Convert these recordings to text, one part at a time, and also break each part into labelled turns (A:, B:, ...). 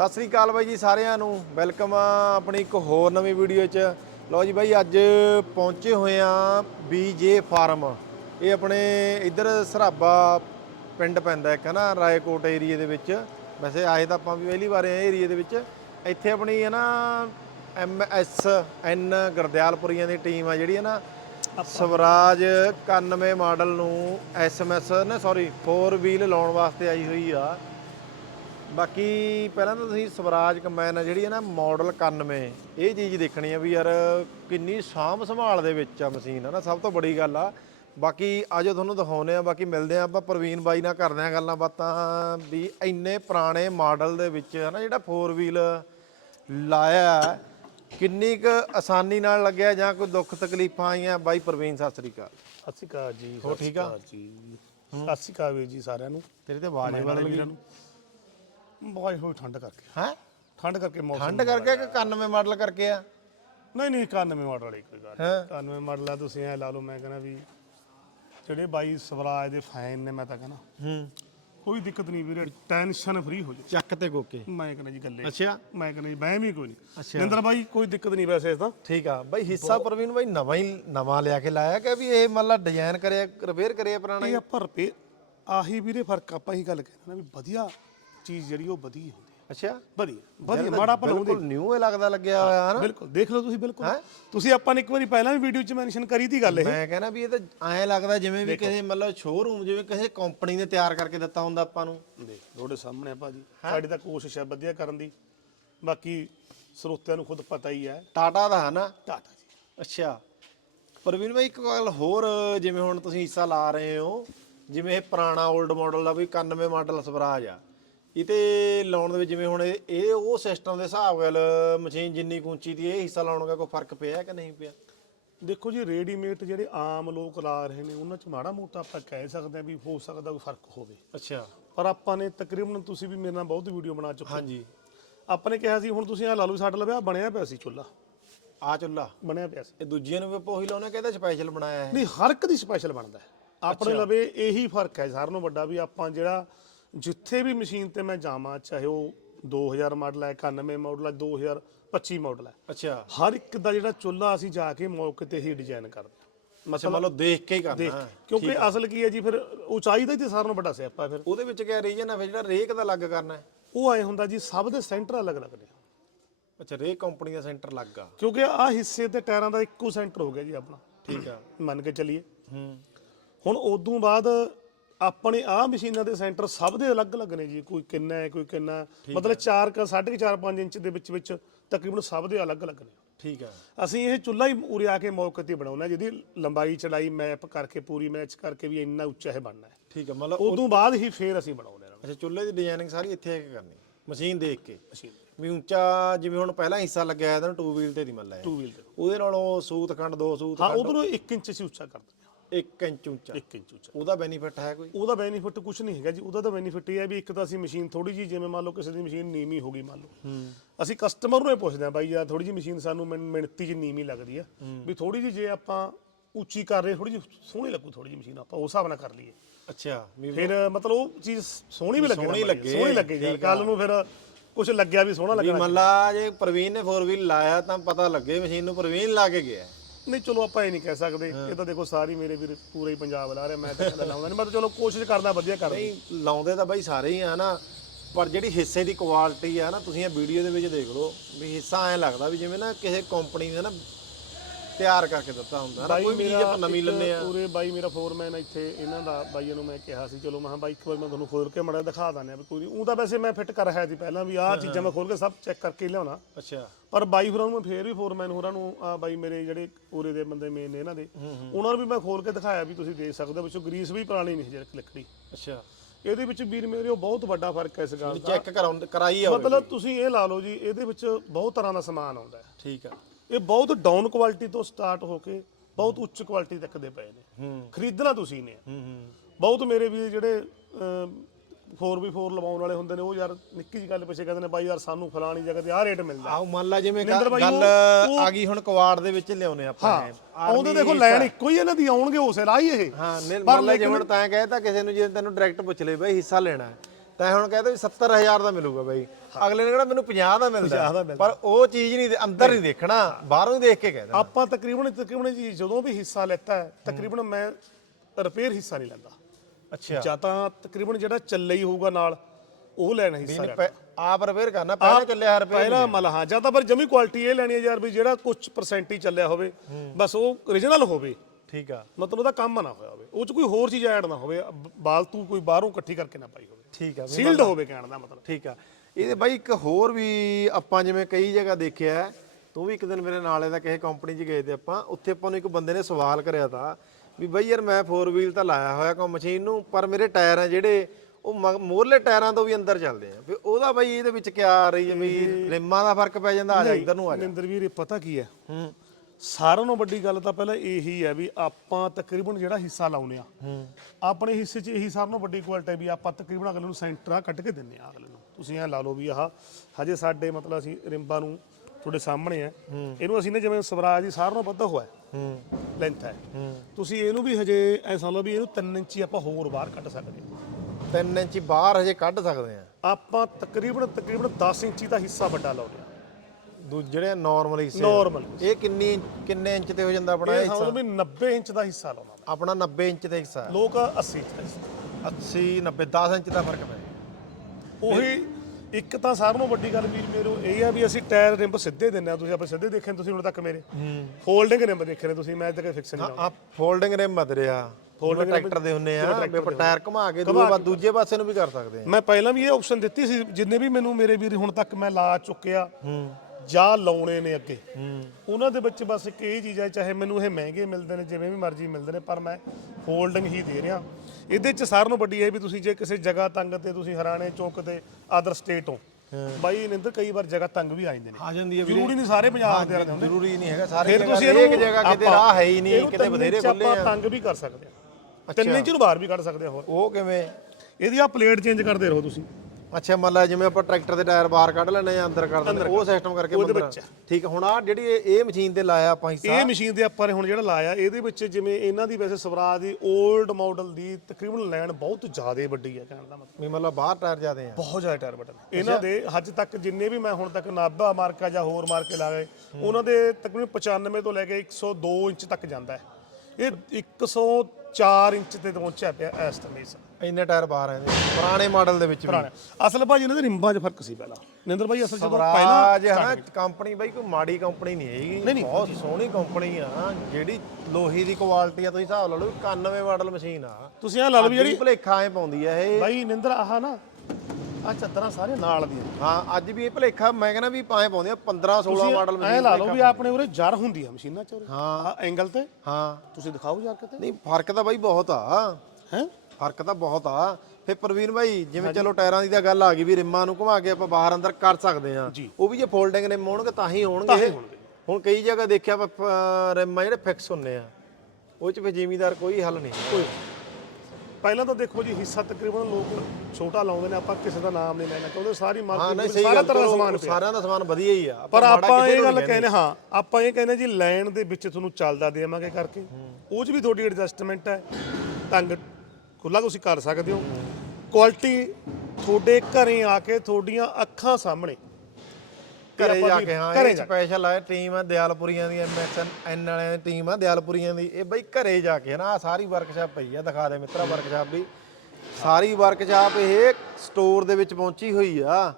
A: ਸਤਿ ਸ੍ਰੀ ਅਕਾਲ ਬਾਈ ਜੀ ਸਾਰਿਆਂ ਨੂੰ। ਵੈਲਕਮ ਆਪਣੀ ਇੱਕ ਹੋਰ ਨਵੀਂ ਵੀਡੀਓ 'ਚ। ਲਓ ਜੀ ਬਾਈ ਅੱਜ ਪਹੁੰਚੇ ਹੋਏ ਆ ਬੀਜੇ ਫਾਰਮ ਇਹ ਆਪਣੇ ਇੱਧਰ ਸਰਾਬਾ ਪਿੰਡ ਪੈਂਦਾ ਇੱਕ ਨਾ ਰਾਏਕੋਟ ਏਰੀਏ ਦੇ ਵਿੱਚ। ਵੈਸੇ ਆਏ ਤਾਂ ਆਪਾਂ ਵੀ ਪਹਿਲੀ ਵਾਰ ਆਏ ਏਰੀਏ ਦੇ ਵਿੱਚ। ਇੱਥੇ ਆਪਣੀ ਹੈ ਨਾ ਐਮ ਐਸ ਐਨ ਗਰਦਿਆਲਪੁਰੀਆਂ ਦੀ ਟੀਮ ਆ ਜਿਹੜੀ ਹੈ ਨਾ ਸਵਰਾਜ 91 ਮਾਡਲ ਨੂੰ ਐਸਐਮਐਸ ਨਾ ਸੌਰੀ 4 ਵੀਲ ਲਾਉਣ ਵਾਸਤੇ ਆਈ ਹੋਈ ਆ। ਬਾਕੀ ਪਹਿਲਾਂ ਤਾਂ ਤੁਸੀਂ ਸਵਰਾਜ ਕੰਬਾਈਨ ਆ ਜਿਹੜੀ ਹੈ ਨਾ ਮਾਡਲ 91 ਇਹ ਚੀਜ਼ ਦੇਖਣੀ ਆ ਵੀ ਯਾਰ ਕਿੰਨੀ ਸਾਂਭ ਸੰਭਾਲ ਦੇ ਵਿੱਚ ਆ ਮਸ਼ੀਨ ਹੈ ਨਾ ਸਭ ਤੋਂ ਬੜੀ ਗੱਲ ਆ। ਬਾਕੀ ਆਜੋ ਤੁਹਾਨੂੰ ਦਿਖਾਉਨੇ ਆ ਬਾਕੀ ਮਿਲਦੇ ਆ ਆਪਾਂ ਪ੍ਰਵੀਨ ਬਾਈ ਨਾਲ ਕਰਦੇ ਆ ਗੱਲਾਂ ਬਾਤਾਂ ਵੀ ਇੰਨੇ ਪੁਰਾਣੇ ਮਾਡਲ ਦੇ ਵਿੱਚ ਹੈ ਨਾ ਜਿਹੜਾ 4 ਵੀਲ ਲਾਇਆ ਕਿੰਨੀ ਕੁ ਆਸਾਨੀ ਨਾਲ ਲੱਗਿਆ ਜਾਂ ਕੋਈ ਦੁੱਖ ਤਕਲੀਫਾਂ ਆਈਆਂ? ਬਾਈ ਪ੍ਰਵੀਨ ਸਤਿ ਸ੍ਰੀ ਅਕਾਲ।
B: ਸਤਿ ਸ਼੍ਰੀ ਅਕਾਲ ਜੀ
A: ਹੋਰ ਠੀਕ ਆ?
B: ਸਤਿ ਸ਼੍ਰੀ ਅਕਾਲ ਜੀ। ਸਤਿ ਸ਼੍ਰੀ ਅਕਾਲ ਵੀਰ ਜੀ ਸਾਰਿਆਂ ਨੂੰ।
A: ਤੇਰੇ ਤੇ ਆਵਾਜ਼ ਹੀ ਬਦਲ ਗਈ।
B: ਬਹੁਤ ਹੋਈ ਠੰਡ ਕਰਕੇ।
A: ਹੈ?
B: ਠੰਡ ਕਰਕੇ ਮੌਸਮ
A: ਠੰਡ ਕਰਕੇ ਕਿ 91 ਮਾਡਲ ਕਰਕੇ ਆ?
B: ਨਹੀਂ ਨਹੀਂ 91 ਮਾਡਲ ਵਾਲੀ ਕੋਈ ਗੱਲ
A: ਹੈਂ?
B: ਨਹੀਂ। 91 ਮਾਡਲ ਆ ਤੁਸੀਂ ਐ ਲਾ ਲਓ ਮੈਂ ਕਹਿੰਦਾ ਵੀ ਜਿਹੜੇ ਬਾਈ ਸਵਰਾਜ ਦੇ ਫੈਨ ਨੇ ਮੈਂ ਤਾਂ ਕਹਿੰਦਾ।
A: ਹੂੰ।
B: ਕੋਈ ਦਿੱਕਤ ਨਹੀਂ ਵੀਰੇ ਟੈਨਸ਼ਨ ਫ੍ਰੀ ਹੋ ਜਾ।
A: ਚੱਕ ਤੇ ਗੋਕੇ।
B: ਮੈਂ ਕਹਿੰਦਾ ਜੀ ਗੱਲੇ।
A: ਅੱਛਾ।
B: ਮੈਂ ਕਹਿੰਦਾ ਜੀ ਬਹਿਮ ਹੀ ਕੋਈ ਨਹੀਂ।
A: ਅੱਛਾ।
B: ਨਿੰਦਰ ਬਾਈ ਕੋਈ ਦਿੱਕਤ ਨਹੀਂ ਵੈਸੇ ਇਸ ਤਾਂ।
A: ਠੀਕ ਆ। ਬਾਈ ਹਿੱਸਾ ਪ੍ਰਵੀਨ ਬਾਈ ਨਵਾਂ ਹੀ ਨਵਾਂ ਲਿਆ ਕੇ ਲਾਇਆ ਕਿ ਵੀ ਇਹ ਮਤਲਬ ਡਿਜ਼ਾਈਨ ਕਰਿਆ ਰਿਪੇਅਰ ਕਰਿਆ ਪੁਰਾਣਾ ਹੀ?
B: ਇਹ ਆਪਾਂ ਰੁਪਏ ਆਹੀ ਵੀਰੇ ਫ਼ਰਕ ਆਪਾਂ ਹੀ ਗੱਲ ਕਹਿੰਦੇ ਨਾ ਵੀ ਵਧੀਆ ਚੀਜ਼ ਜਿਹੜੀ ਉਹ ਵਧੀਆ ਹੁੰਦੀ ਹੈ।
A: ਅੱਛਾ।
B: ਵਧੀਆ ਵਧੀਆ ਮਾੜਾ ਭਲਾ ਹੁੰਦੀ।
A: ਬਿਲਕੁਲ ਨਿਊ ਇਹ ਲੱਗਦਾ ਲੱਗਿਆ ਹੋਇਆ ਹਨਾ?
B: ਬਿਲਕੁਲ ਦੇਖ ਲਓ ਤੁਸੀਂ ਬਿਲਕੁਲ। ਤੁਸੀਂ ਆਪਾਂ ਨੇ ਇੱਕ ਵਾਰੀ ਪਹਿਲਾਂ ਵੀ ਵੀਡੀਓ 'ਚ ਮੈਂਸ਼ਨ ਕਰੀ ਤੀ ਗੱਲ ਇਹ।
A: ਮੈਂ ਕਹਿੰਦਾ ਵੀ ਇਹ ਤਾਂ ਐਂ ਲੱਗਦਾ ਜਿਵੇਂ ਵੀ ਕਿਸੇ ਮਤਲਬ ਸ਼ੋਰੂਮ ਜਿਵੇਂ ਕਿਸੇ ਕੰਪਨੀ ਨੇ ਤਿਆਰ ਕਰਕੇ ਦਿੱਤਾ ਹੁੰਦਾ ਆਪਾਂ ਨੂੰ।
B: ਦੇਖ ਤੁਹਾਡੇ ਸਾਹਮਣੇ ਆ ਭਾਜੀ। ਸਾਡੀ ਤਾਂ ਕੋਸ਼ਿਸ਼ ਹੈ ਵਧੀਆ ਕਰਨ ਦੀ। ਬਾਕੀ ਸਰੋਤਿਆਂ ਨੂੰ ਖੁਦ ਪਤਾ ਹੀ ਹੈ।
A: ਟਾਟਾ ਦਾ ਹੈ ਨਾ
B: ਟਾਟਾ ਜੀ।
A: ਅੱਛਾ। ਪ੍ਰਵੀਨ ਬਾਈ ਇੱਕ ਗੱਲ ਹੋਰ ਜਿਵੇਂ ਹੁਣ ਤੁਸੀਂ ਹਿੱਸਾ ਲਾ ਰਹੇ ਹੋ ਜਿਵੇਂ ਇਹ ਪੁਰਾਣਾ 올ਡ ਮਾਡਲ ਦਾ ਵੀ 91 ਮਾਡਲ ਸਵਰਾਜ ਆ। ਇਹ ਤੇ ਲਾਉਣ ਦੇ ਵਿੱਚ ਜਿਵੇਂ ਹੁਣ ਇਹ ਇਹ ਉਹ ਸਿਸਟਮ ਦੇ ਹਿਸਾਬ ਨਾਲ ਮਸ਼ੀਨ ਜਿੰਨੀ ਕੁ ਉੱਚੀ ਦੀ ਇਹ ਹਿੱਸਾ ਲਾਉਣ ਦਾ ਕੋਈ ਫ਼ਰਕ ਪਿਆ ਕਿ ਨਹੀਂ ਪਿਆ?
B: ਦੇਖੋ ਜੀ ਰੈਡੀਮੇਡ ਜਿਹੜੇ ਆਮ ਲੋਕ ਲਾ ਰਹੇ ਨੇ ਉਹਨਾਂ 'ਚ ਮਾੜਾ ਮੋਟਾ ਆਪਾਂ ਕਹਿ ਸਕਦੇ ਹਾਂ ਵੀ ਹੋ ਸਕਦਾ ਕੋਈ ਫ਼ਰਕ ਹੋਵੇ।
A: ਅੱਛਾ।
B: ਪਰ ਆਪਾਂ ਨੇ ਤਕਰੀਬਨ ਤੁਸੀਂ ਵੀ ਮੇਰੇ ਨਾਲ ਬਹੁਤ ਵੀਡੀਓ ਬਣਾ ਚੁੱਕੇ ਹੋ।
A: ਹਾਂਜੀ।
B: ਆਪਾਂ ਨੇ ਕਿਹਾ ਸੀ ਹੁਣ ਤੁਸੀਂ ਆ ਲਾ ਲਓ ਸਾਡੇ ਲਵੇ ਆ ਬਣਿਆ ਪਿਆ ਸੀ ਚੁੱਲਾ
A: ਆ ਚੁੱਲਾ
B: ਬਣਿਆ ਪਿਆ ਸੀ।
A: ਇਹ ਦੂਜਿਆਂ ਨੂੰ ਵੀ ਆਪਾਂ ਉਹੀ ਲਾਉਣਾ ਕਹਿੰਦਾ ਸਪੈਸ਼ਲ ਬਣਾਇਆ ਹੈ?
B: ਨਹੀਂ ਹਰ ਇੱਕ ਦੀ ਸਪੈਸ਼ਲ ਬਣਦਾ ਹੈ। ਆਪਣੇ ਲਵੇ ਇਹੀ ਫ਼ਰਕ ਹੈ ਸਾਰਿਆਂ ਨੂੰ ਵੱਡਾ ਵੀ ਆਪਾਂ ਜਿਹੜਾ ਜਿੱਥੇ ਵੀ ਮਸ਼ੀਨ ਤੇ ਮੈਂ ਜਾਵਾਂ ਚਾਹੇ ਉਹ 2000 ਮਾਡਲ ਹੈ 91 ਮਾਡਲ ਹੈ 2025 ਮਾਡਲ ਹੈ
A: ਅੱਛਾ।
B: ਹਰ ਇੱਕ ਦਾ ਜਿਹੜਾ ਚੁੱਲ੍ਹਾ ਅਸੀਂ ਜਾ ਕੇ ਮੌਕੇ ਤੇ ਹੀ ਡਿਜ਼ਾਈਨ ਕਰਦੇ ਹਾਂ।
A: ਅੱਛਾ ਮਤਲਬ ਦੇਖ ਕੇ ਹੀ
B: ਦੇਖ
A: ਕਰਨਾ।
B: ਕਿਉਂਕਿ ਅਸਲ ਕੀ ਹੈ ਜੀ ਫਿਰ ਉਚਾਈ ਦਾ ਹੀ ਤੇ ਸਾਰਿਆਂ ਨੂੰ ਵੱਡਾ ਸਿਆਪਾ ਹੈ ਫਿਰ।
A: ਉਹਦੇ ਵਿੱਚ ਕਿਆ ਰੀਜਨ ਹੈ ਫਿਰ ਜਿਹੜਾ ਰੇਕ ਦਾ ਲੱਗ ਕਰਨਾ ਹੈ।
B: ਉਹ ਐ ਹੁੰਦਾ ਜੀ ਸਭ ਦੇ ਸੈਂਟਰ ਅਲੱਗ ਅਲੱਗ ਨੇ
A: ਅੱਛਾ ਰੇਕ ਕੰਪਨੀ ਦਾ ਸੈਂਟਰ ਲੱਗਾ
B: ਕਿਉਂਕਿ ਆਹ ਹਿੱਸੇ ਤੇ ਟਾਇਰਾਂ ਦਾ ਇੱਕੋ ਸੈਂਟਰ ਹੋ ਗਿਆ ਜੀ ਆਪਣਾ।
A: ਠੀਕ ਆ।
B: ਮੰਨ ਕੇ ਚੱਲੀਏ।
A: ਹੂੰ।
B: ਹੁਣ ਉਦੋਂ ਬਾਅਦ ਆਪਣੇ ਆਹ ਮਸ਼ੀਨਾਂ ਦੇ ਸੈਂਟਰ ਸਭ ਦੇ ਅਲੱਗ-ਅਲੱਗ ਨੇ ਜੀ ਕੋਈ ਕਿੰਨਾ ਹੈ ਕੋਈ ਕਿੰਨਾ ਹੈ। ਮਤਲਬ 4 ਕ 4.5 5 ਇੰਚ ਦੇ ਵਿੱਚ ਵਿੱਚ ਤਕਰੀਬਨ ਸਭ ਦੇ ਅਲੱਗ-ਅਲੱਗ ਨੇ।
A: ਠੀਕ ਆ
B: ਅਸੀਂ ਇਹ ਚੁੱਲ੍ਹਾ ਹੀ ਉਰੇ ਆ ਕੇ ਮੌਕੇ ਤੇ ਬਣਾਉਣਾ ਜਿਹਦੀ ਲੰਬਾਈ ਚੜਾਈ ਮੈਪ ਕਰਕੇ ਪੂਰੀ ਮੈਚ ਕਰਕੇ ਵੀ ਇੰਨਾ ਉੱਚਾ ਇਹ ਬਣਨਾ ਹੈ।
A: ਠੀਕ ਆ ਮਤਲਬ
B: ਉਦੋਂ ਬਾਅਦ ਹੀ ਫੇਰ ਅਸੀਂ ਬਣਾਉਣੇ ਨੇ
A: ਅੱਛਾ ਚੁੱਲ੍ਹੇ ਦੀ ਡਿਜ਼ਾਈਨਿੰਗ ਸਾਰੀ ਇੱਥੇ ਆ ਕੇ ਕਰਨੀ ਮਸ਼ੀਨ ਦੇਖ ਕੇ?
B: ਮਸ਼ੀਨ।
A: ਵੀ ਉੱਚਾ ਜਿਵੇਂ ਹੁਣ ਪਹਿਲਾਂ ਹਿੱਸਾ ਲੱਗਿਆ ਹੈ ਤਾਂ ਟੂ ਵੀਲ ਤੇ ਦੀ ਮੰਨ ਲਿਆ
B: ਟੂ ਵੀਲ ਤੇ।
A: ਉਹਦੇ ਨਾਲੋਂ ਸੂਤ ਖੰਡ ਦੋ ਸੂਤ
B: ਹਾਂ ਉਧਰੋਂ 1 ਇੰਚ ਅਸੀਂ ਉੱਚਾ ਕਰ ਦਿੰਦੇ
A: 1 ਇੰਚ ਉੱਚਾ।
B: 1 ਇੰਚ ਉੱਚਾ।
A: ਉਹਦਾ ਬੈਨੀਫਿਟ ਹੈ ਕੋਈ?
B: ਉਹਦਾ ਬੈਨੀਫਿਟ ਕੁਝ ਨਹੀਂ ਹੈਗਾ ਜੀ। ਉਹਦਾ ਤਾਂ ਬੈਨੀਫਿਟ ਇਹ ਹੈ ਵੀ ਇੱਕ ਤਾਂ ਅਸੀਂ ਮਸ਼ੀਨ ਥੋੜੀ ਜੀ ਜਿਵੇਂ ਮੰਨ ਲਓ ਕਿਸੇ ਦੀ ਮਸ਼ੀਨ ਨੀਵੀਂ ਹੋ ਗਈ ਮੰਨ ਲਓ। ਅਸੀਂ ਕਸਟਮਰ ਨੂੰ ਇਹ ਪੁੱਛਦੇ ਆ ਬਾਈ ਯਾਰ ਥੋੜੀ ਜੀ ਮਸ਼ੀਨ ਸਾਨੂੰ ਮਿਣਤੀ ਜੀ ਨੀਵੀਂ ਲੱਗਦੀ ਆ। ਵੀ ਥੋੜੀ ਜੀ ਜੇ ਆਪਾਂ ਉੱਚੀ ਕਰ ਰਹੇ ਥੋੜੀ ਜੀ ਸੋਹਣੀ ਲੱਗੂ ਥੋੜੀ ਜੀ ਮਸ਼ੀਨ ਆਪਾਂ ਉਸ ਹਿਸਾਬ ਨਾਲ ਕਰ ਲਈਏ।
A: ਅੱਛਾ
B: ਫਿਰ ਮਤਲਬ ਉਹ ਚੀਜ਼ ਸੋਹਣੀ ਵੀ ਲੱਗੇ
A: ਸੋਹਣੀ ਲੱਗੇ,
B: ਸੋਹਣੀ ਲੱਗੇ ਯਾਰ ਕੱਲ ਨੂੰ ਫਿਰ ਕੁਝ ਲੱਗਿਆ ਵੀ ਸੋਹਣਾ
A: ਵੀ
B: ਲੱਗਣਾ।
A: ਮੰਨ ਲਾ ਜੇ ਪ੍ਰਵੀਨ ਨੇ 4 ਵੀਲ ਲਾਇਆ ਤਾਂ ਪਤਾ ਲੱਗੇ ਮਸ਼ੀਨ ਨੂੰ ਪ੍ਰਵੀਨ ਲਾ ਕੇ ਗਿਆ।
B: ਨਹੀਂ ਚਲੋ ਆਪਾਂ ਇਹ ਨਹੀਂ ਕਹਿ ਸਕਦੇ। ਇਹ ਤਾਂ ਦੇਖੋ ਸਾਰੀ ਮੇਰੇ ਵੀਰ ਪੂਰੇ ਹੀ ਪੰਜਾਬ ਲਾ ਰਿਹਾ ਮੈਂ ਤਾਂ ਕਦੇ ਲਾਉਂਦਾ ਨਹੀਂ ਮੈਂ ਤਾਂ ਚਲੋ ਕੋਸ਼ਿਸ਼ ਕਰਦਾ ਵਧੀਆ ਕਰਨ ਦੀ।
A: ਨਹੀਂ ਲਾਉਂਦੇ ਤਾਂ ਬਾਈ ਸਾਰੇ ਹੀ ਆ ਨਾ ਪਰ ਜਿਹੜੀ ਹਿੱਸੇ ਦੀ ਕੁਆਲਿਟੀ ਆ ਨਾ ਤੁਸੀਂ ਇਹ ਵੀਡੀਓ ਦੇ ਵਿੱਚ ਦੇਖ ਲਓ ਵੀ ਹਿੱਸਾ ਐ ਲੱਗਦਾ ਵੀ ਜਿਵੇਂ ਨਾ ਕਿਸੇ ਕੰਪਨੀ ਨੇ ਨਾ ਤਿਆਰ ਕਰਕੇ ਦਿੱਤਾ ਹੁੰਦਾ ਨਾ ਕੋਈ ਵੀ ਚੀਜ਼ ਆਪਾਂ ਨਵੀਂ ਲੈਂਦੇ ਆ।
B: ਪੂਰੇ ਬਾਈ ਮੇਰਾ ਫੋਰਮੈਨ ਇੱਥੇ ਇਹਨਾਂ ਦਾ ਬਾਈਆਂ ਨੂੰ ਮੈਂ ਕਿਹਾ ਸੀ ਚਲੋ ਮੈਂ ਕਿਹਾ ਬਾਈ ਇੱਕ ਵਾਰ ਮੈਂ ਤੁਹਾਨੂੰ ਖੋਲ ਕੇ ਮੜਾ ਦਿਖਾ ਦਾਂ ਵੀ ਕੋਈ ਉਹ ਤਾਂ ਵੈਸੇ ਮੈਂ ਫਿੱਟ ਕਰ ਰਿਹਾ ਸੀ ਪਹਿਲਾਂ ਵੀ ਆਹ ਚੀਜ਼ਾਂ ਮੈਂ ਖੋਲ ਕੇ ਸਭ ਚੈੱਕ ਕਰਕੇ ਹੀ ਲਿਆਉਣਾ।
A: ਅੱਛਾ।
B: ਪਰ ਬਾਈ ਹੋਰਾਂ ਨੂੰ ਮੈਂ ਫੇਰ ਵੀ ਫੋਰਮੈਨ ਹੋਰਾਂ ਨੂੰ ਆ ਬਾਈ ਮੇਰੇ ਜਿਹੜੇ ਪੂਰੇ ਦੇ ਬੰਦੇ ਮੇਨ ਨੇ ਇਹਨਾਂ ਦੇ ਉਹਨਾਂ ਨੂੰ ਵੀ ਮੈਂ ਖੋਲ ਕੇ ਦਿਖਾਇਆ ਵੀ ਤੁਸੀਂ ਦੇਖ ਸਕਦੇ ਹੋ ਵਿੱਚੋਂ ਗਰੀਸ ਵੀ ਪੁਰਾਣੀ ਨਹੀਂ ਜਿਹੜੀ ਲੱਕੜੀ
A: ਅੱਛਾ।
B: ਇਹਦੇ ਵਿੱਚ ਵੀਰ ਮੇਰੇ ਉਹ ਬਹੁਤ ਵੱਡਾ ਫ਼ਰਕ ਹੈ ਇਸ ਗੱਲ ਦਾ।
A: ਚੈੱਕ ਕਰਾਈ ਆ
B: ਮਤਲਬ ਤੁਸੀਂ ਇਹ ਲਾ ਲਓ ਜੀ ਇਹਦੇ ਵਿੱਚ ਬਹੁਤ ਤਰ੍ਹਾਂ ਦਾ ਸਮਾਨ ਆਉਂਦਾ ਹੈ।
A: ਠੀਕ ਆ।
B: ਇਹ ਬਹੁਤ ਡਾਊਨ ਕੁਆਲਿਟੀ ਤੋਂ ਸਟਾਰਟ ਹੋ ਕੇ ਬਹੁਤ ਉੱਚ ਕੁਆਲਿਟੀ ਤੱਕ ਦੇ ਪਏ ਨੇ।
A: ਹੂੰ।
B: ਖਰੀਦਣਾ ਤੁਸੀਂ ਨੇ।
A: ਹੂੰ ਹੂੰ।
B: ਬਹੁਤ ਮੇਰੇ ਵੀਰ ਜਿਹੜੇ 4x4 ਲਵਾਉਣ ਵਾਲੇ ਹੁੰਦੇ ਨੇ ਉਹ ਯਾਰ ਨਿੱਕੀ ਜਿਹੀ ਗੱਲ ਪਿੱਛੇ ਕਹਿੰਦੇ ਨੇ ਬਾਈ ਯਾਰ ਸਾਨੂੰ ਫਲਾਣੀ ਜਗ੍ਹਾ ਤੇ ਆਹ ਰੇਟ ਮਿਲਦਾ
A: ਆਹ ਮੰਨ ਲਾ ਜਿਵੇਂ ਗੱਲ ਆ ਗਈ ਹੁਣ ਕਵਾੜ ਦੇ ਵਿੱਚ ਲਿਆਉਨੇ ਆਪਾਂ।
B: ਆਉਂਦੇ ਦੇਖੋ ਲੈਣ ਇੱਕੋ ਹੀ ਇਹਨਾਂ ਦੀ ਆਉਣਗੇ ਉਸੇ ਲਾਈ ਇਹ।
A: ਹਾਂ ਮੰਨ ਲਾ ਜਿਵੇਂ ਤਾਂ ਕਹਿਤਾ ਕਿਸੇ ਨੂੰ ਜੇ ਤੈਨੂੰ ਡਾਇਰੈਕਟ ਪੁੱਛ ਲੈ ਬਈ ਹਿੱਸਾ ਲੈਣਾ ਹੈ, ਤਾਂ ਹੁਣ ਕਹਿੰਦਾ ਵੀ 70000 ਦਾ ਮਿਲੂਗਾ ਬਈ। ਅਗਲੇ ਨੇ ਕਿਹੜਾ ਮੈਨੂੰ 50 ਦਾ
B: 50 ਦਾ
A: ਮਿਲਦਾ। ਪਰ ਉਹ ਚੀਜ਼ ਨਹੀਂ ਅੰਦਰ ਨਹੀਂ ਦੇਖਣਾ ਬਾਹਰੋਂ ਹੀ ਦੇਖ ਕੇ ਕਹਿ ਦੇਣਾ।
B: ਆਪਾਂ ਤਕਰੀਬਨ ਤਕਰੀਬਨ ਜੀ ਜਦੋਂ ਵੀ ਹਿੱਸਾ ਲੈਤਾ ਹੈ ਤਕਰੀਬਨ ਮੈਂ ਰਿਪੇਅਰ ਹਿੱਸਾ ਨਹੀਂ ਲੈਂਦਾ।
A: ਅੱਛਾ।
B: ਜਾਂ ਤਾਂ ਤਕਰੀਬਨ ਜਿਹੜਾ ਚੱਲਿਆ ਹੀ ਹੋਊਗਾ ਨਾਲ ਉਹ ਲੈਣਾ ਹਿੱਸਾ ਲੈਣਾ
A: ਆਪ ਰਿਪੇਅਰ ਕਰਨਾ ਪਹਿਲਾਂ ਚੱਲਿਆ ਰੁਪਏ
B: ਪਹਿਲਾ ਮਲ ਹਾਂ ਜਾਂ ਤਾਂ ਪਰ ਜਮੀ ਕੁਆਲਿਟੀ ਇਹ ਲੈਣੀ ਹੈ ਯਾਰ ਵੀ ਜਿਹੜਾ ਕੁਝ ਪਰਸੈਂਟ ਹੀ ਚੱਲਿਆ ਹੋਵੇ ਬਸ ਉਹ origignal ਹੋਵੇ।
A: ਠੀਕ ਆ।
B: ਮਤਲਬ ਉਹਦਾ ਕੰਮ ਨਾ ਹੋਇਆ ਹੋਵੇ। ਉਹ ਚ ਕੋਈ ਹੋਰ ਚੀਜ਼ ਐਡ ਨਾ ਹੋਵੇ ਬਾਲਤੂ ਕੋਈ ਬਾਹਰੋਂ ਇਕੱਠੀ ਕਰਕੇ ਨਾ ਪਾਈ ਹੋਵੇ।
A: ਠੀਕ ਆ
B: ਸੀਲਡ ਹੋਵੇ ਕਹਿਣ ਦਾ ਮਤਲਬ।
A: ਠੀਕ ਆ। ਇਹਦੇ ਬਾਈ ਇੱਕ ਹੋਰ ਵੀ ਆਪਾਂ ਜਿਵੇਂ ਕਈ ਜਗ੍ਹਾ ਦੇਖਿਆ ਤੂੰ ਵੀ ਇੱਕ ਦਿਨ ਮੇਰੇ ਨਾਲ ਇਹਦਾ ਕਿਸੇ ਕੰਪਨੀ 'ਚ ਗਏ ਤੇ ਆਪਾਂ ਉੱਥੇ ਆਪਾਂ ਨੂੰ ਇੱਕ ਬੰਦੇ ਨੇ ਸਵਾਲ ਕਰਿਆ ਤਾ ਵੀ ਬਾਈ ਯਾਰ ਮੈਂ 4 ਵੀਲ ਤਾਂ ਲਾਇਆ ਹੋਇਆ ਕੋ ਮਸ਼ੀਨ ਨੂੰ ਪਰ ਮੇਰੇ ਟਾਇਰ ਆ ਜਿਹੜੇ ਉਹ ਮੋਰਲੇ ਟਾਇਰਾਂ ਤੋਂ ਵੀ ਅੰਦਰ ਚੱਲਦੇ ਆ। ਵੀ ਉਹਦਾ ਬਾਈ ਇਹਦੇ ਵਿੱਚ ਕੀ ਆ ਰਹੀ ਹੈ ਵੀ ਰਿਮਾਂ ਦਾ ਫ਼ਰਕ ਪੈ ਜਾਂਦਾ ਆ ਜਾ ਇੱਧਰ ਨੂੰ ਆ ਜਾ।
B: ਨਿੰਦਰ ਵੀਰ ਇਹ ਪਤਾ ਕੀ ਹੈ?
A: ਹੂੰ।
B: ਸਾਰਿਆਂ ਨਾਲੋਂ ਵੱਡੀ ਗੱਲ ਤਾਂ ਪਹਿਲਾਂ ਇਹੀ ਹੈ ਵੀ ਆਪਾਂ ਤਕਰੀਬਨ ਜਿਹੜਾ ਹਿੱਸਾ ਲਾਉਨੇ ਆ ਆਪਣੇ ਹਿੱਸੇ 'ਚ ਇਹੀ ਸਾਰਿਆਂ ਨਾਲੋਂ ਵੱਡੀ ਕੁਆਲਿਟੀ ਵੀ ਆਪਾਂ ਤਕਰੀਬਨ ਅਗਲੇ ਨੂੰ ਸੈਂਟਰ ਕੱਢ ਕੇ ਦਿੰਨੇ ਆ ਅਗਲੇ ਨੂੰ। ਤੁਸੀਂ ਐ ਲਾ ਲਓ ਵੀ ਆਹ ਹਜੇ ਸਾਡੇ ਮਤਲਬ ਅਸੀਂ ਰਿੰਬਾਂ ਨੂੰ ਤੁਹਾਡੇ ਸਾਹਮਣੇ ਆ ਇਹਨੂੰ ਅਸੀਂ ਨੇ ਜਿਵੇਂ ਸਵਰਾਜ ਦੀ ਸਾਰਿਆਂ ਨਾਲੋਂ ਵੱਧਾ ਹੋਇਆ
A: ਹੂੰ।
B: ਲੈਂਥ ਹੈ। ਤੁਸੀਂ ਇਹਨੂੰ ਵੀ ਹਜੇ ਐ ਸਮਝ ਲਓ ਵੀ ਇਹਨੂੰ 3 ਇੰਚੀ ਆਪਾਂ ਹੋਰ ਬਾਹਰ ਕੱਢ ਸਕਦੇ ਹਾਂ
A: 3 ਇੰਚੀ ਬਾਹਰ ਹਜੇ ਕੱਢ ਸਕਦੇ ਆ।
B: ਆਪਾਂ ਤਕਰੀਬਨ ਤਕਰੀਬਨ 10 ਇੰਚੀ ਦਾ ਹਿੱਸਾ ਵੱਡਾ ਲਾਉਂਦੇ ਆ।
A: ਦੂ ਜਿਹੜੇ ਨਾਰਮਲ ਹਿੱਸੇ
B: ਨਾਰਮਲ
A: ਇਹ ਕਿੰਨੀ ਕਿੰਨੇ ਇੰਚ ਤੇ ਹੋ ਜਾਂਦਾ ਆਪਣਾ
B: ਇਹ
A: ਇਹ
B: ਸਮਝ ਲਓ ਵੀ 90 ਇੰਚ ਦਾ ਹਿੱਸਾ ਲਾਉਣਾ
A: ਆਪਣਾ 90 ਇੰਚ ਦਾ ਹਿੱਸਾ। ਹੈ।
B: ਲੋਕ 80 ਇੰਚ ਦਾ ਹਿੱਸਾ।
A: 80 90 10 ਇੰਚ ਦਾ ਫ਼ਰਕ ਪੈ
B: ਉਹੀ ਇੱਕ ਤਾਂ ਸਾਰਿਆਂ ਨਾਲੋਂ ਵੱਡੀ ਗੱਲ ਵੀਰ ਮੇਰੋ ਇਹ ਆ ਵੀ ਅਸੀਂ ਟਾਇਰ ਰਿੰਬ ਸਿੱਧੇ ਦਿੰਨੇ ਆ ਤੁਸੀਂ ਆਪਾਂ ਸਿੱਧੇ ਦੇਖੇ ਨੇ ਤੁਸੀਂ ਹੁਣ ਤੱਕ ਮੇਰੇ? ਫੋਲਡਿੰਗ ਰਿੰਬ ਦੇਖੇ ਨੇ ਤੁਸੀਂ ਮੈਂ ਤੇ ਫਿਕਸ ਨਹੀਂ ਲਾਉਂਦਾ
A: ਆ ਫੋਲਡਿੰਗ ਰਿਮ ਮਤ ਰਿਹਾ ਫੋਲਡਿੰਗ ਟਰੈਕਟਰ ਦੇ ਹੁੰਨੇ ਆ ਵੀ ਆਪਾਂ ਟਾਇਰ ਘੁਮਾ ਕੇ ਦੂਜੇ ਬਾਅਦ ਦੂਜੇ ਪਾਸੇ ਨੂੰ ਵੀ ਕਰ ਸਕਦੇ ਆ
B: ਮੈਂ ਪਹਿਲਾਂ ਵੀ ਇਹ ਆਪਸ਼ਨ ਦਿੱਤੀ ਸੀ ਜਿੰਨੇ ਵੀ ਮੈਨੂੰ ਮੇਰੇ ਵੀਰ ਹੁਣ ਤੱਕ ਮੈਂ ਲਾ ਚੁੱਕਿਆ ਜਾਂ ਲਾਉਣੇ ਨੇ ਅੱਗੇ। ਉਹਨਾਂ ਦੇ ਵਿੱਚ ਬਸ ਇੱਕ ਇਹ ਚੀਜ਼ ਹੈ ਚਾਹੇ ਮੈਨੂੰ ਇਹ ਮਹਿੰਗੇ ਮਿਲਦੇ ਨੇ ਜਿਵੇਂ ਵੀ ਮਰਜ਼ੀ ਮਿਲਦੇ ਨੇ ਪਰ ਮੈਂ ਫੋਲਡਿੰਗ ਹੀ ਦੇ ਰਿਹਾ। ਇਹਦੇ ਚ ਸਾਰਿਆਂ ਨੂੰ ਵੱਡੀ ਇਹ ਵੀ ਤੁਸੀਂ ਜੇ ਕਿਸੇ ਜਗ੍ਹਾ ਤੰਗ ਤੇ ਤੁਸੀਂ ਹਰਿਆਣੇ ਚੌਕ ਤੇ ਆਦਰ ਸਟੇਟ ਹੋ ਬਾਈ ਨਿੰਦਰ ਕਈ ਵਾਰ ਜਗ੍ਹਾ ਤੰਗ ਵੀ ਆ ਜਾਂਦੇ ਨੇ।
A: ਆ ਜਾਂਦੀ ਹੈ
B: ਜ਼ਰੂਰੀ ਨਹੀਂ ਸਾਰੇ ਪੰਜਾਬ ਦੇ ਆਉਂਦੇ
A: ਜ਼ਰੂਰੀ ਨਹੀਂ ਹੈਗਾ ਸਾਰੇ
B: ਫਿਰ ਤੁਸੀਂ ਇਹਨੂੰ
A: ਇੱਕ ਜਗ੍ਹਾ ਕਿਤੇ
B: ਆਪਾਂ-
A: ਰਾਹ ਹੈ ਹੀ ਨਹੀਂ ਕਿਤੇ ਬਥੇਰੇ ਖੁੱਲੇ
B: ਆਪਾਂ
A: ਆ।
B: ਤੰਗ ਵੀ ਕਰ ਸਕਦੇ ਆ ਤਿੰਨ ਇੰਚ ਨੂੰ ਬਾਹਰ ਵੀ ਕੱਢ ਸਕਦੇ ਆ ਹੋਰ।
A: ਉਹ ਕਿਵੇਂ?
B: ਇਹਦੀ ਆ ਪਲੇਟ ਚੇਂਜ ਕਰਦੇ ਰਹੋ ਤੁਸੀਂ।
A: ਅੱਛਾ ਮੰਨ ਲਾ ਜਿਵੇਂ ਆਪਾਂ ਟਰੈਕਟਰ ਦੇ ਟਾਇਰ ਬਾਹਰ ਕੱਢ ਲੈਣੇ ਆ ਅੰਦਰ ਕਰ ਦਿੰਦੇ ਉਹ ਸਿਸਟਮ ਕਰਕੇ
B: ਉਹਦੇ
A: ਬੰਦਾ
B: ਵਿੱਚ।
A: ਠੀਕ ਆ, ਹੁਣ ਆ ਜਿਹੜੀ ਇਹ ਮਸ਼ੀਨ ਤੇ ਲਾਇਆ ਆਪਾਂ ਹਿੱਸਾ।
B: ਇਹ ਮਸ਼ੀਨ ਦੇ ਆਪਾਂ ਨੇ ਹੁਣ ਜਿਹੜਾ ਲਾਇਆ ਇਹਦੇ ਵਿੱਚ ਜਿਵੇਂ ਇਹਨਾਂ ਦੀ ਵੈਸੇ ਸਵਰਾਜ ਦੀ 올ਡ ਮਾਡਲ ਦੀ ਤਕਰੀਬਨ ਲਾਈਨ ਬਹੁਤ ਜ਼ਿਆਦਾ ਵੱਡੀ ਹੈ ਕਹਿਣ ਦਾ ਮਤਲਬ।
A: ਵੀ ਮਤਲਬ ਬਾਹਰ ਟਾਇਰ ਜਾਂਦੇ ਆ।
B: ਬਹੁਤ ਜ਼ਿਆਦਾ ਟਾਇਰ ਬਟਨ ਇਹਨਾਂ ਦੇ ਅੱਜ ਤੱਕ ਜਿੰਨੇ ਵੀ ਮੈਂ ਹੁਣ ਤੱਕ ਨਾਭਾ ਮਾਰਕਾ ਜਾਂ ਹੋਰ ਮਾਰਕੇ ਲਾ ਗਏ ਉਹਨਾਂ ਦੇ ਤਕਰੀਬਨ 95 ਤੋਂ ਲੈ ਕੇ 102 ਇੰਚ ਤੱਕ ਜਾਂਦਾ ਹੈ। ਇਹ 104 ਇੰਚ ਤੇ ਪਹੁੰਚਿਆ ਪਿਆ ਇਸ ਇਸ
A: ਇੰਨੇ ਟਾਇਰ ਬਾਹਰ ਆਉਂਦੇ ਪੁਰਾਣੇ ਮਾਡਲ ਦੇ ਵਿੱਚ ਵੀ।
B: ਪੁਰਾਣਾ। ਅਸਲ ਭਾਜੀ ਇਹਨਾਂ ਦੇ ਰਿੰਬਾਂ 'ਚ ਫ਼ਰਕ ਸੀ ਪਹਿਲਾਂ। ਨਿੰਦਰ ਭਾਈ ਅਸਲ ਜਦੋਂ
A: ਸਵਰਾਜ
B: ਪਹਿਲਾਂ
A: ਹੈ ਨਾ ਕੰਪਨੀ ਬਾਈ ਕੋਈ ਮਾੜੀ ਕੰਪਨੀ ਨਹੀਂ ਹੈਗੀ। ਬਹੁਤ ਸੋਹਣੀ ਕੰਪਨੀ ਆ। ਜਿਹੜੀ ਲੋਹੀ ਦੀ ਕੁਆਲਿਟੀ ਆ ਤੁਸੀਂ ਹਿਸਾਬ ਲਾ ਲਓ 91 ਮਾਡਲ ਮਸ਼ੀਨ ਆ।
B: ਤੁਸੀਂ ਇਹ ਲਾ ਲਓ ਵੀ
A: ਜਿਹੜੀ ਭਲੇਖਾ ਐ ਪਾਉਂਦੀ ਆ ਇਹ।
B: ਭਾਈ ਨਿੰਦਰ ਆਹ ਨਾ ਆ ਚੱਦਰਾਂ ਸਾਰੇ ਨਾਲ ਦੀਆਂ।
A: ਹਾਂ ਅੱਜ ਵੀ ਇਹ ਭਲੇਖਾ ਮੈਂ ਕਹਿੰਦਾ ਵੀ ਪਾਏ ਪਾਉਂਦੇ ਆ 15 16 ਮਾਡਲ
B: ਐ
A: ਮਸ਼ੀਨ
B: ਲਾ ਲਓ ਵੀ ਆਪਣੇ ਉਰੇ ਜਰ ਹੁੰਦੀ ਆ ਮਸ਼ੀਨਾਂ 'ਚ ਉਰੇ।
A: ਹਾਂ।
B: ਆ ਐਂਗਲ ਤੇ।
A: ਹਾਂ।
B: ਤੁਸੀਂ ਦਿਖਾਓ ਯਾਰ ਕਿਤੇ
A: ਨਹੀਂ ਫ਼ਰਕ ਤਾਂ ਬਾਈ ਬਹੁਤ ਆ।
B: ਹੈ?
A: ਫ਼ਰਕ ਤਾਂ ਬਹੁਤ ਆ। ਫੇ ਪ੍ਰਵੀਨ ਭਾਈ ਜਿਵੇਂ ਚਲੋ ਟਾਇਰਾਂ ਦੀ ਤਾਂ ਗੱਲ ਆ ਗਈ ਵੀ ਰਿਮਾਂ ਨੂੰ ਘੁਮਾ ਕੇ ਆਪਾਂ ਬਾਹਰ ਅੰਦਰ ਕਰ ਸਕਦੇ ਆ
B: ਜੀ।
A: ਉਹ ਵੀ ਜੇ ਫੋਲਡਿੰਗ ਰਿਮ ਹੋਣਗੇ ਤਾਂ ਹੀ
B: ਤਾਂ
A: ਹੋਣਗੇ
B: ਹੀ ਹੋਣਗੇ।
A: ਹੁਣ ਕਈ ਜਗ੍ਹਾ ਦੇਖਿਆ ਅਹ, ਰਿਮਾਂ ਜਿਹੜੇ ਫਿਕਸ ਹੁੰਨੇ ਆ। ਉਹ ਚ ਫੇ ਜ਼ਿਮੀਦਾਰ ਕੋਈ ਹੱਲ ਨਹੀਂ
B: ਕੋਈ ਪਹਿਲਾਂ ਤਾਂ ਦੇਖੋ ਜੀ ਹਿੱਸਾ ਤਕਰੀਬਨ ਲੋਕ ਛੋਟਾ ਲਾਉਂਦੇ ਨੇ ਆਪਾਂ ਕਿਸੇ ਦਾ ਨਾਮ ਨਹੀਂ ਲੈਣਾ ਚਾਹੁੰਦੇ ਸਾਰੀ
A: ਹਾਂ
B: ਮਾਰਕੀਟ
A: ਨਹੀਂ ਸਹੀ
B: ਸਾਰਾ
A: ਗੱਲ
B: ਤਰ੍ਹਾਂ ਦਾ ਸਮਾਨ ਪਿਆ।
A: ਸਾਰਿਆਂ ਦਾ ਸਮਾਨ ਵਧੀਆ ਹੀ ਆ।
B: ਪਰ
A: ਮਾੜਾ
B: ਆਪਾਂ
A: ਕਿਸੇ
B: ਇਹ
A: ਨੂੰ
B: ਗੱਲ
A: ਨਹੀਂ
B: ਕਹਿੰਦੇ ਹਾਂ ਆਪਾਂ ਇਹ ਕਹਿੰਦੇ ਜੀ ਲਾਈਨ ਦੇ ਵਿੱਚ ਤੁਹਾਨੂੰ ਚੱਲਦਾ ਦੇਵਾਂਗੇ ਕਰਕੇ। ਉਹ 'ਚ ਵੀ ਤੁਹਾਡੀ ਐਡਜਸਟਮੈਂਟ ਹੈ। ਤੰਗ ਖੁੱਲਾ ਤੁਸੀਂ ਕਰ ਸਕਦੇ ਹੋ। ਕੁਆਲਿਟੀ ਤੁਹਾਡੇ ਘਰੇ ਆ ਕੇ ਤੁਹਾਡੀਆਂ ਅੱਖਾਂ ਸਾਹਮਣੇ।
A: ਘਰੇ ਜਾ ਕੇ ਹਾਂ ਇਹ ਸਪੈਸ਼ਲ ਆ ਟੀਮ ਆ ਦਿਆਲਪੁਰੀਆਂ ਦੀ ਐਮਐਸਐਨ ਐਨ ਵਾਲਿਆਂ ਦੀ ਟੀਮ ਆ ਦਿਆਲਪੁਰੀਆਂ ਦੀ। ਇਹ ਬਈ ਘਰੇ ਜਾ ਕੇ ਨਾ ਆਹ ਸਾਰੀ ਵਰਕਸ਼ਾਪ ਪਈ ਆ ਦਿਖਾ ਦੇ ਮਿੱਤਰਾ ਵਰਕਸ਼ਾਪ ਵੀ ਸਾਰੀ ਵਰਕਸ਼ਾਪ ਇਹ ਸਟੋਰ ਦੇ ਵਿੱਚ ਪਹੁੰਚੀ ਹੋਈ ਆ।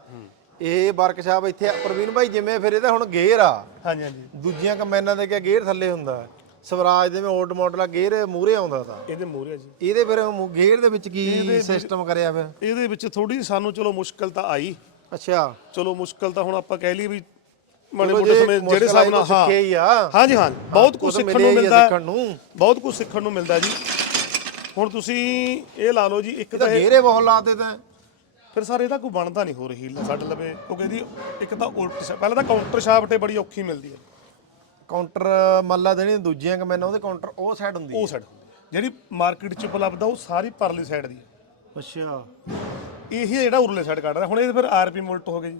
A: ਇਹ ਵਰਕਸ਼ਾਪ ਇੱਥੇ ਪ੍ਰਵੀਨ ਭਾਈ ਜਿਵੇਂ ਫਿਰ ਇਹਦਾ ਹੁਣ ਗੇਅਰ ਆ।
B: ਹਾਂਜੀ ਹਾਂਜੀ।
A: ਦੂਜੀਆਂ ਕੰਬਾਈਨਾਂ ਦੇ ਕਿਆ ਗੇਅਰ ਥੱਲੇ ਹੁੰਦਾ। ਸਵਰਾਜ ਦੇ ਵਿੱਚ 올ਡ ਮਾਡਲ ਆ ਗੇਅਰ ਮੂਰੇ ਆਉਂਦਾ ਤਾਂ।
B: ਇਹਦੇ ਮੂਹਰੇ ਜੀ।
A: ਇਹਦੇ ਫਿਰ ਗੇਅਰ ਦੇ ਵਿੱਚ ਕੀ ਸਿਸਟਮ ਕਰਿਆ ਫਿਰ?
B: ਇਹਦੇ ਵਿੱਚ ਥੋੜੀ ਸਾਨੂੰ ਚਲੋ ਮੁਸ਼ਕਲ ਤਾਂ ਆਈ।
A: ਅੱਛਾ।
B: ਚਲੋ ਮੁਸ਼ਕਲ ਤਾਂ ਹੁਣ ਆਪਾਂ ਕਹਿ ਲਈ ਵੀ ਮਾੜੇ
A: ਚਲੋ
B: ਮੋਟੇ
A: ਜੇ
B: ਸਮੇਂ
A: ਮੁਸ਼ਕਲ
B: ਜਿਹੜੇ ਹਿਸਾਬ
A: ਆਈ
B: ਨਾਲ
A: ਤਾਂ ਸਿੱਖਿਆ ਹੀ। ਆ।
B: ਹਾਂਜੀ ਹਾਂ ਬਹੁਤ ਕੁਝ
A: ਤਾਂ
B: ਸਿੱਖਣ ਨੂੰ ਮਿਲਦਾ
A: ਨੂੰ।
B: ਬਹੁਤ ਕੁਝ ਸਿੱਖਣ ਨੂੰ ਮਿਲਦਾ ਜੀ। ਹੁਣ ਤੁਸੀਂ ਇਹ ਲਾ ਲਓ ਜੀ ਇੱਕ
A: ਤਾਂ
B: ਤਾਂ ਇਹ-
A: ਗੇਅਰੇ ਬਹੁਤ ਲਾਤੇ ਤਾਂ।
B: ਫਿਰ ਸਰ ਇਹਦਾ ਕੋਈ ਬਣਦਾ ਨਹੀਂ ਹੋ ਰਹੀ ਸਾਡੇ ਲਵੇ ਕਿਉਂਕਿ ਇਹਦੀ ਇੱਕ ਤਾਂ ਉਲਟ ਸ਼ਾ- ਪਹਿਲਾਂ ਤਾਂ ਕਾਊਂਟਰ ਸ਼ਾਫਟ ਬੜੀ ਔਖੀ ਮਿਲਦੀ ਹੈ।
A: ਕਾਊਂਟਰ ਮੱਲਾ ਦੇਣੀ ਦੂਜੀਆਂ ਕਮੈਨਾਂ ਉਹਦੇ ਕਾਊਂਟਰ ਉਹ ਸਾਈਡ ਹੁੰਦੀ
B: ਉਹ ਸਾਈਡ ਜਿਹੜੀ ਮਾਰਕੀਟ 'ਚ ਉਪਲਬਧ ਆ ਉਹ ਸਾਰੀ ਪਰਲੀ ਸਾਈਡ ਦੀ ਹੈ
A: ਅੱਛਾ।
B: ਇਹੀ ਜਿਹੜਾ ਉਰਲੇ ਸਾਈਡ ਕੱਢ ਰਿਹਾ। ਹੁਣ ਇਹ ਫਿਰ ਆਰਪੀ ਉਲਟ ਹੋ ਗਏ ਜੀ।